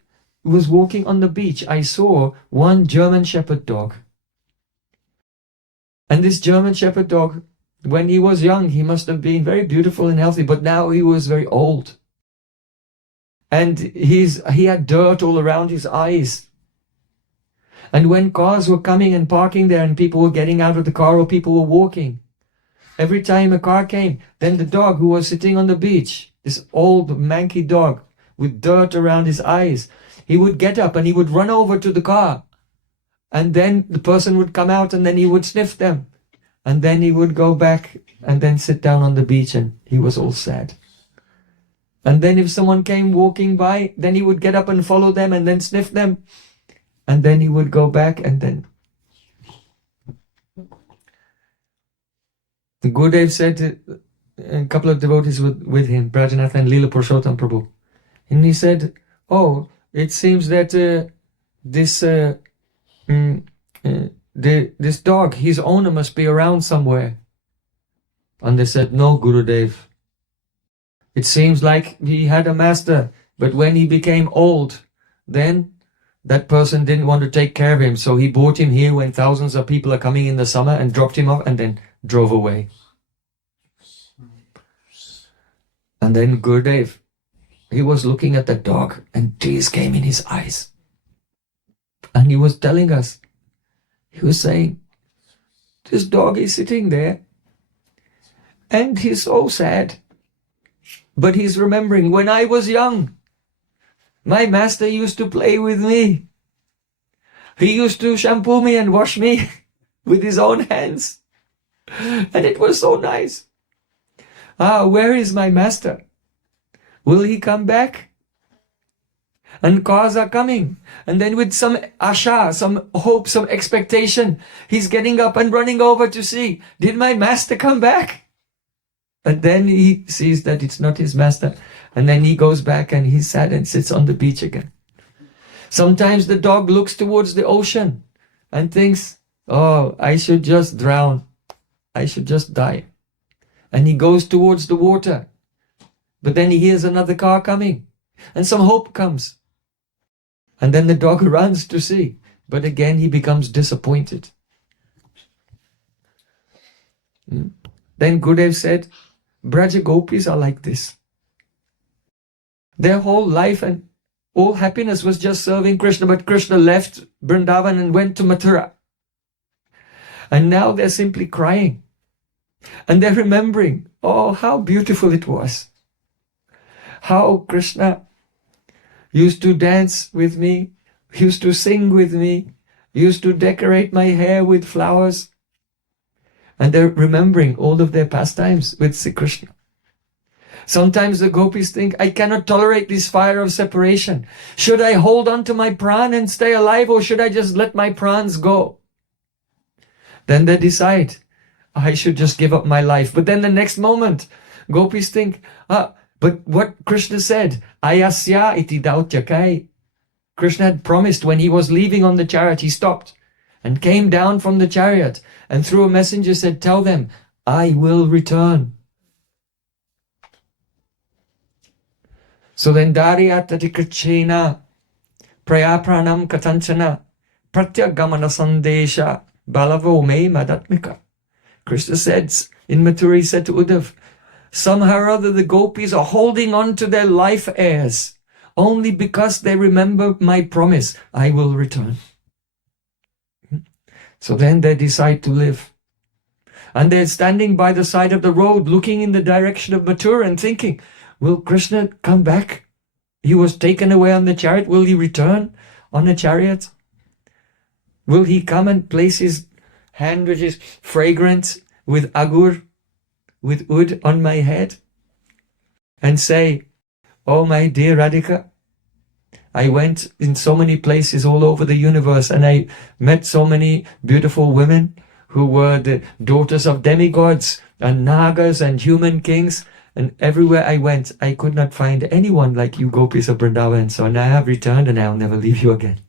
was walking on the beach, I saw one German shepherd dog. And this German shepherd dog, when he was young, he must have been very beautiful and healthy, but now he was very old. And he had dirt all around his eyes. And when cars were coming and parking there and people were getting out of the car or people were walking, every time a car came, then the dog who was sitting on the beach, this old manky dog with dirt around his eyes, he would get up and he would run over to the car. And then the person would come out and then he would sniff them. And then he would go back and then sit down on the beach and he was all sad. And then if someone came walking by, then he would get up and follow them and then sniff them. And then he would go back and then... The Gurudev said to a couple of devotees with him, Prajanatha and Leela Purushottam Prabhu. And he said, oh, it seems that this dog, his owner must be around somewhere. And they said, no, Gurudev. It seems like he had a master, but when he became old, then that person didn't want to take care of him, so he brought him here when thousands of people are coming in the summer and dropped him off and then drove away. And then Gurudev, he was looking at the dog and tears came in his eyes. And he was telling us, he was saying, this dog is sitting there and he's so sad. But he's remembering, when I was young, my master used to play with me. He used to shampoo me and wash me with his own hands. And it was so nice. Where is my master? Will he come back? And cars are coming. And then with some asha, some hope, some expectation, he's getting up and running over to see, did my master come back? And then he sees that it's not his master. And then he goes back and he's sad and sits on the beach again. Sometimes the dog looks towards the ocean and thinks, oh, I should just drown. I should just die. And he goes towards the water. But then he hears another car coming. And some hope comes. And then the dog runs to see. But again he becomes disappointed. Then Gurudev said, Braja Gopis are like this. Their whole life and all happiness was just serving Krishna, but Krishna left Vrindavan and went to Mathura. And now they're simply crying. And they're remembering, oh, how beautiful it was. How Krishna used to dance with me, used to sing with me, used to decorate my hair with flowers. And they're remembering all of their pastimes with Sri Krishna. Sometimes the gopis think, I cannot tolerate this fire of separation. Should I hold on to my pran and stay alive, or should I just let my prans go? Then they decide, I should just give up my life. But then the next moment, gopis think, but what Krishna said, Ayasya iti dautyakai. Krishna had promised when he was leaving on the chariot, he stopped and came down from the chariot and through a messenger said, tell them, I will return. So then Dariyatatikrachena Prayapranam Katanchana Pratyagamana Sandesha Balavo Me Madatmika. Krishna said in Mathura, he said to Uddhav, somehow or other the gopis are holding on to their life heirs only because they remember my promise, I will return. So then they decide to live. And they're standing by the side of the road looking in the direction of Mathura and thinking, will Krishna come back? He was taken away on the chariot. Will he return on a chariot? Will he come and place his hand which is fragrant with agur, with ud on my head and say, oh my dear Radhika, I went in so many places all over the universe and I met so many beautiful women who were the daughters of demigods and nagas and human kings. And everywhere I went, I could not find anyone like you, gopis of Vrindavan. So now I have returned and I'll never leave you again.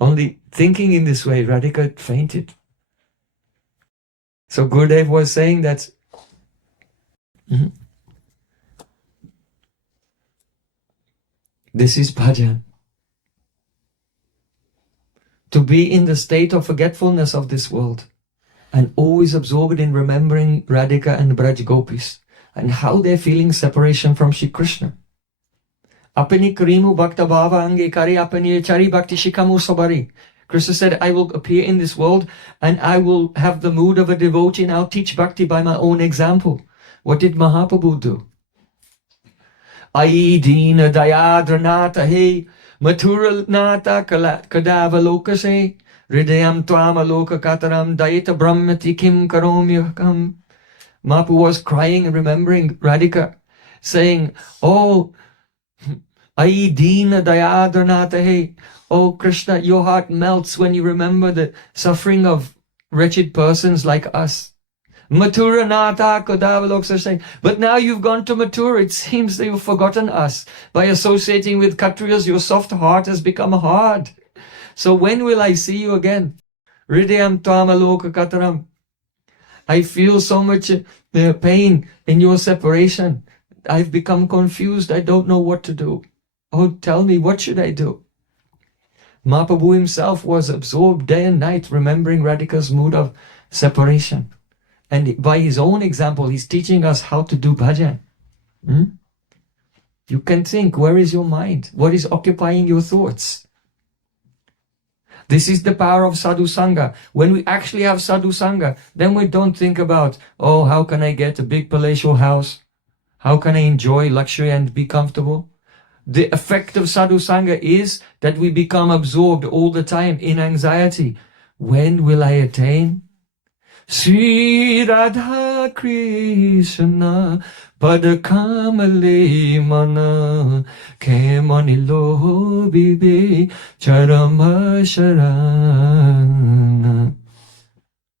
Only thinking in this way, Radhika fainted. So Gurudev was saying that this is bhajan. To be in the state of forgetfulness of this world and always absorbed in remembering Radhika and Braj Gopis and how they're feeling separation from Shri Krishna. Apani karimu bhakta bhava ange kari apani chari bhakti shikamu sabari. Krishna said, I will appear in this world and I will have the mood of a devotee and I'll teach bhakti by my own example. What did Mahaprabhu do? Ai dina dayadranata he mathura nata kadava lokase hridayam tvama loka kataram dayita brahmati kim karomyakam. Mahaprabhu was crying and remembering Radhika, saying, oh, ai dina dayadranata he. Oh Krishna, your heart melts when you remember the suffering of wretched persons like us. Mathura Nata Kodavaloks are saying, but now you've gone to Mathura, it seems that you've forgotten us. By associating with Kshatriyas, your soft heart has become hard. So when will I see you again? Hridayam Tvamaloka Kataram. I feel so much pain in your separation. I've become confused. I don't know what to do. Oh, tell me, what should I do? Mahaprabhu himself was absorbed day and night remembering Radhika's mood of separation. And by his own example, he's teaching us how to do bhajan. You can think, where is your mind? What is occupying your thoughts? This is the power of sadhu sangha. When we actually have sadhu sangha, then we don't think about, oh, how can I get a big palatial house? How can I enjoy luxury and be comfortable? The effect of sadhu sangha is that we become absorbed all the time in anxiety. When will I attain? Sri Radha Krishna Pada Kamale Mana Kemani Lo Bibe Charama Sharana.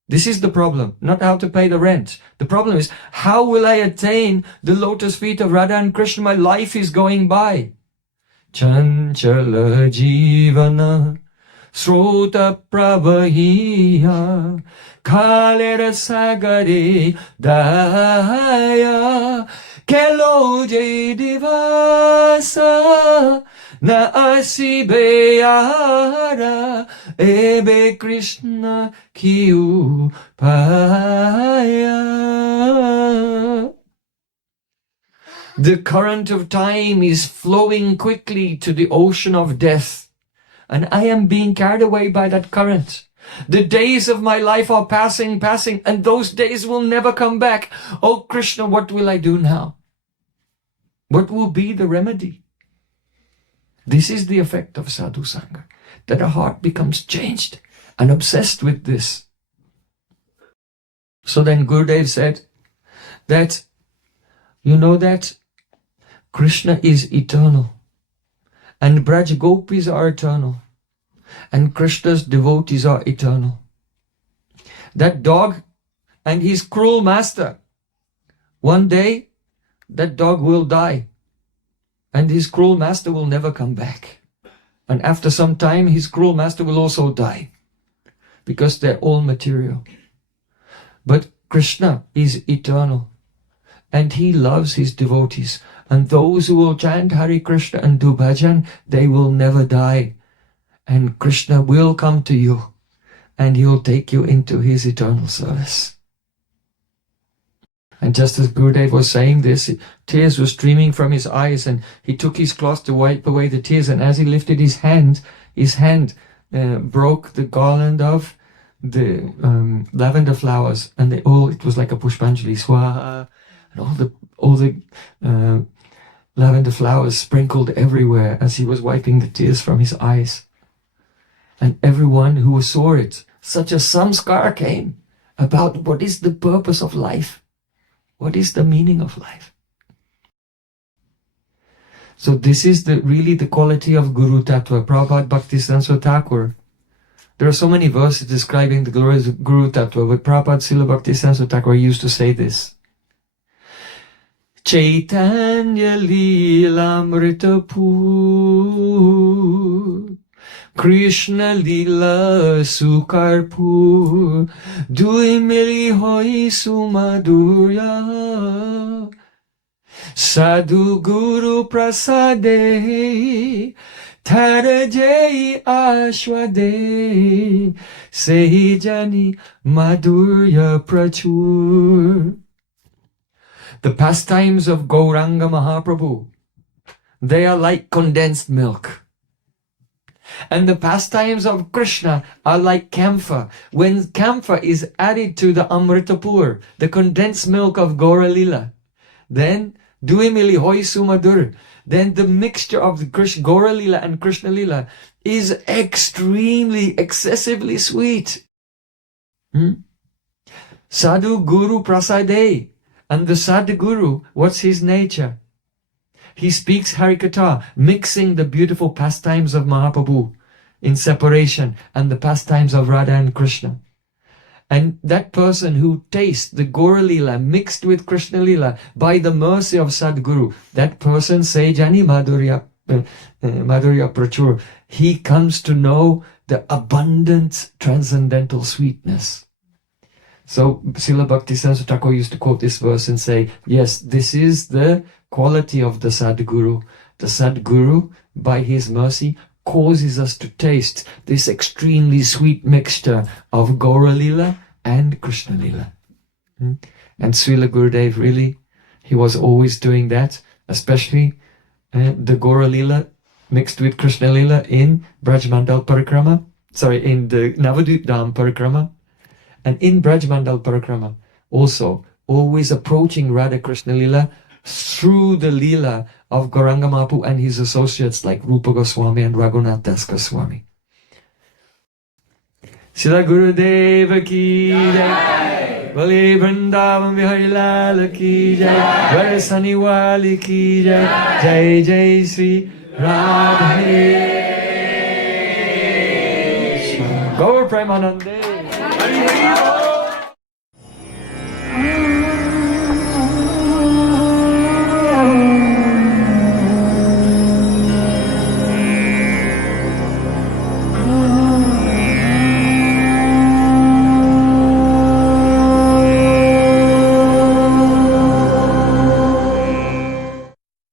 This is the problem, not how to pay the rent. The problem is, how will I attain the lotus feet of Radha and Krishna? My life is going by. Chanchala Jivana Srota Prabhahiya Kalera Sagare Daya Kelo Je Divasa Na Asibeyara Ebe Krishna Kiu Paya. The current of time is flowing quickly to the ocean of death, and I am being carried away by that current. The days of my life are passing, and those days will never come back. Oh Krishna, what will I do now? What will be the remedy? This is the effect of sadhu sangha, that a heart becomes changed and obsessed with this. So then Gurudev said, that, you know that Krishna is eternal, and Braj Gopis are eternal, and Krishna's devotees are eternal. That dog and his cruel master, one day that dog will die, and his cruel master will never come back. And after some time, his cruel master will also die, because they're all material. But Krishna is eternal, and he loves his devotees. And those who will chant Hare Krishna and do bhajan, they will never die. And Krishna will come to you, and he will take you into his eternal service. And just as Gurudev was saying this, tears were streaming from his eyes, and he took his cloth to wipe away the tears. And as he lifted his hand broke the garland of the lavender flowers, and it was like a pushpanjali, swaha, and all the lavender flowers sprinkled everywhere as he was wiping the tears from his eyes. And everyone who saw it, such a samskar came about what is the purpose of life. What is the meaning of life? So this is really the quality of Guru Tattva. Prabhupada Bhaktisiddhanta Thakur. There are so many verses describing the glories of Guru Tattva, but Prabhupada Srila Bhaktisiddhanta Thakur used to say this. Chaitanya Leelamrita Pur, Krishna Leela Sukarpur, Dui Mili Hoi Sumadurya, Sadhu Guru Prasade, Tarajai Ashwade, Sehijani Madhurya Prachur. The pastimes of Gauranga Mahaprabhu, they are like condensed milk. And the pastimes of Krishna are like camphor. When camphor is added to the Amritapur, the condensed milk of Gaura Lila, then Duimili Hoi Sumadur, then the mixture of the Gaura Lila and Krishna Lila is extremely, excessively sweet. Sadhu Guru Prasade. And the Sadhguru, what's his nature? He speaks Harikatha, mixing the beautiful pastimes of Mahaprabhu in separation and the pastimes of Radha and Krishna. And that person who tastes the Gaura Lila mixed with Krishna Lila by the mercy of Sadhguru, that person, Sejani Madhurya Prachur, he comes to know the abundant transcendental sweetness. So Srila Bhaktisiddhanta Thakur used to quote this verse and say, yes, this is the quality of the Sadhguru. The Sadhguru, by his mercy, causes us to taste this extremely sweet mixture of Gaura Lila and Krishna Lila. And Srila Gurudev, really, he was always doing that, especially the Gaura Lila mixed with Krishna Lila in Brajmandal Parikrama, in the Navadvip Dham Parikrama. And in Brajmandal Parikrama, also, always approaching Radha Krishna Lila through the Lila of Gauranga Mahaprabhu and his associates like Rupa Goswami and Raghunath Das Goswami. Srila Gurudeva ki jai, Bali Vrindavan Bihari Lala ki jai, Varasani Wali ki jai, Jai Jai Sri Radhe. Gaur Premanande.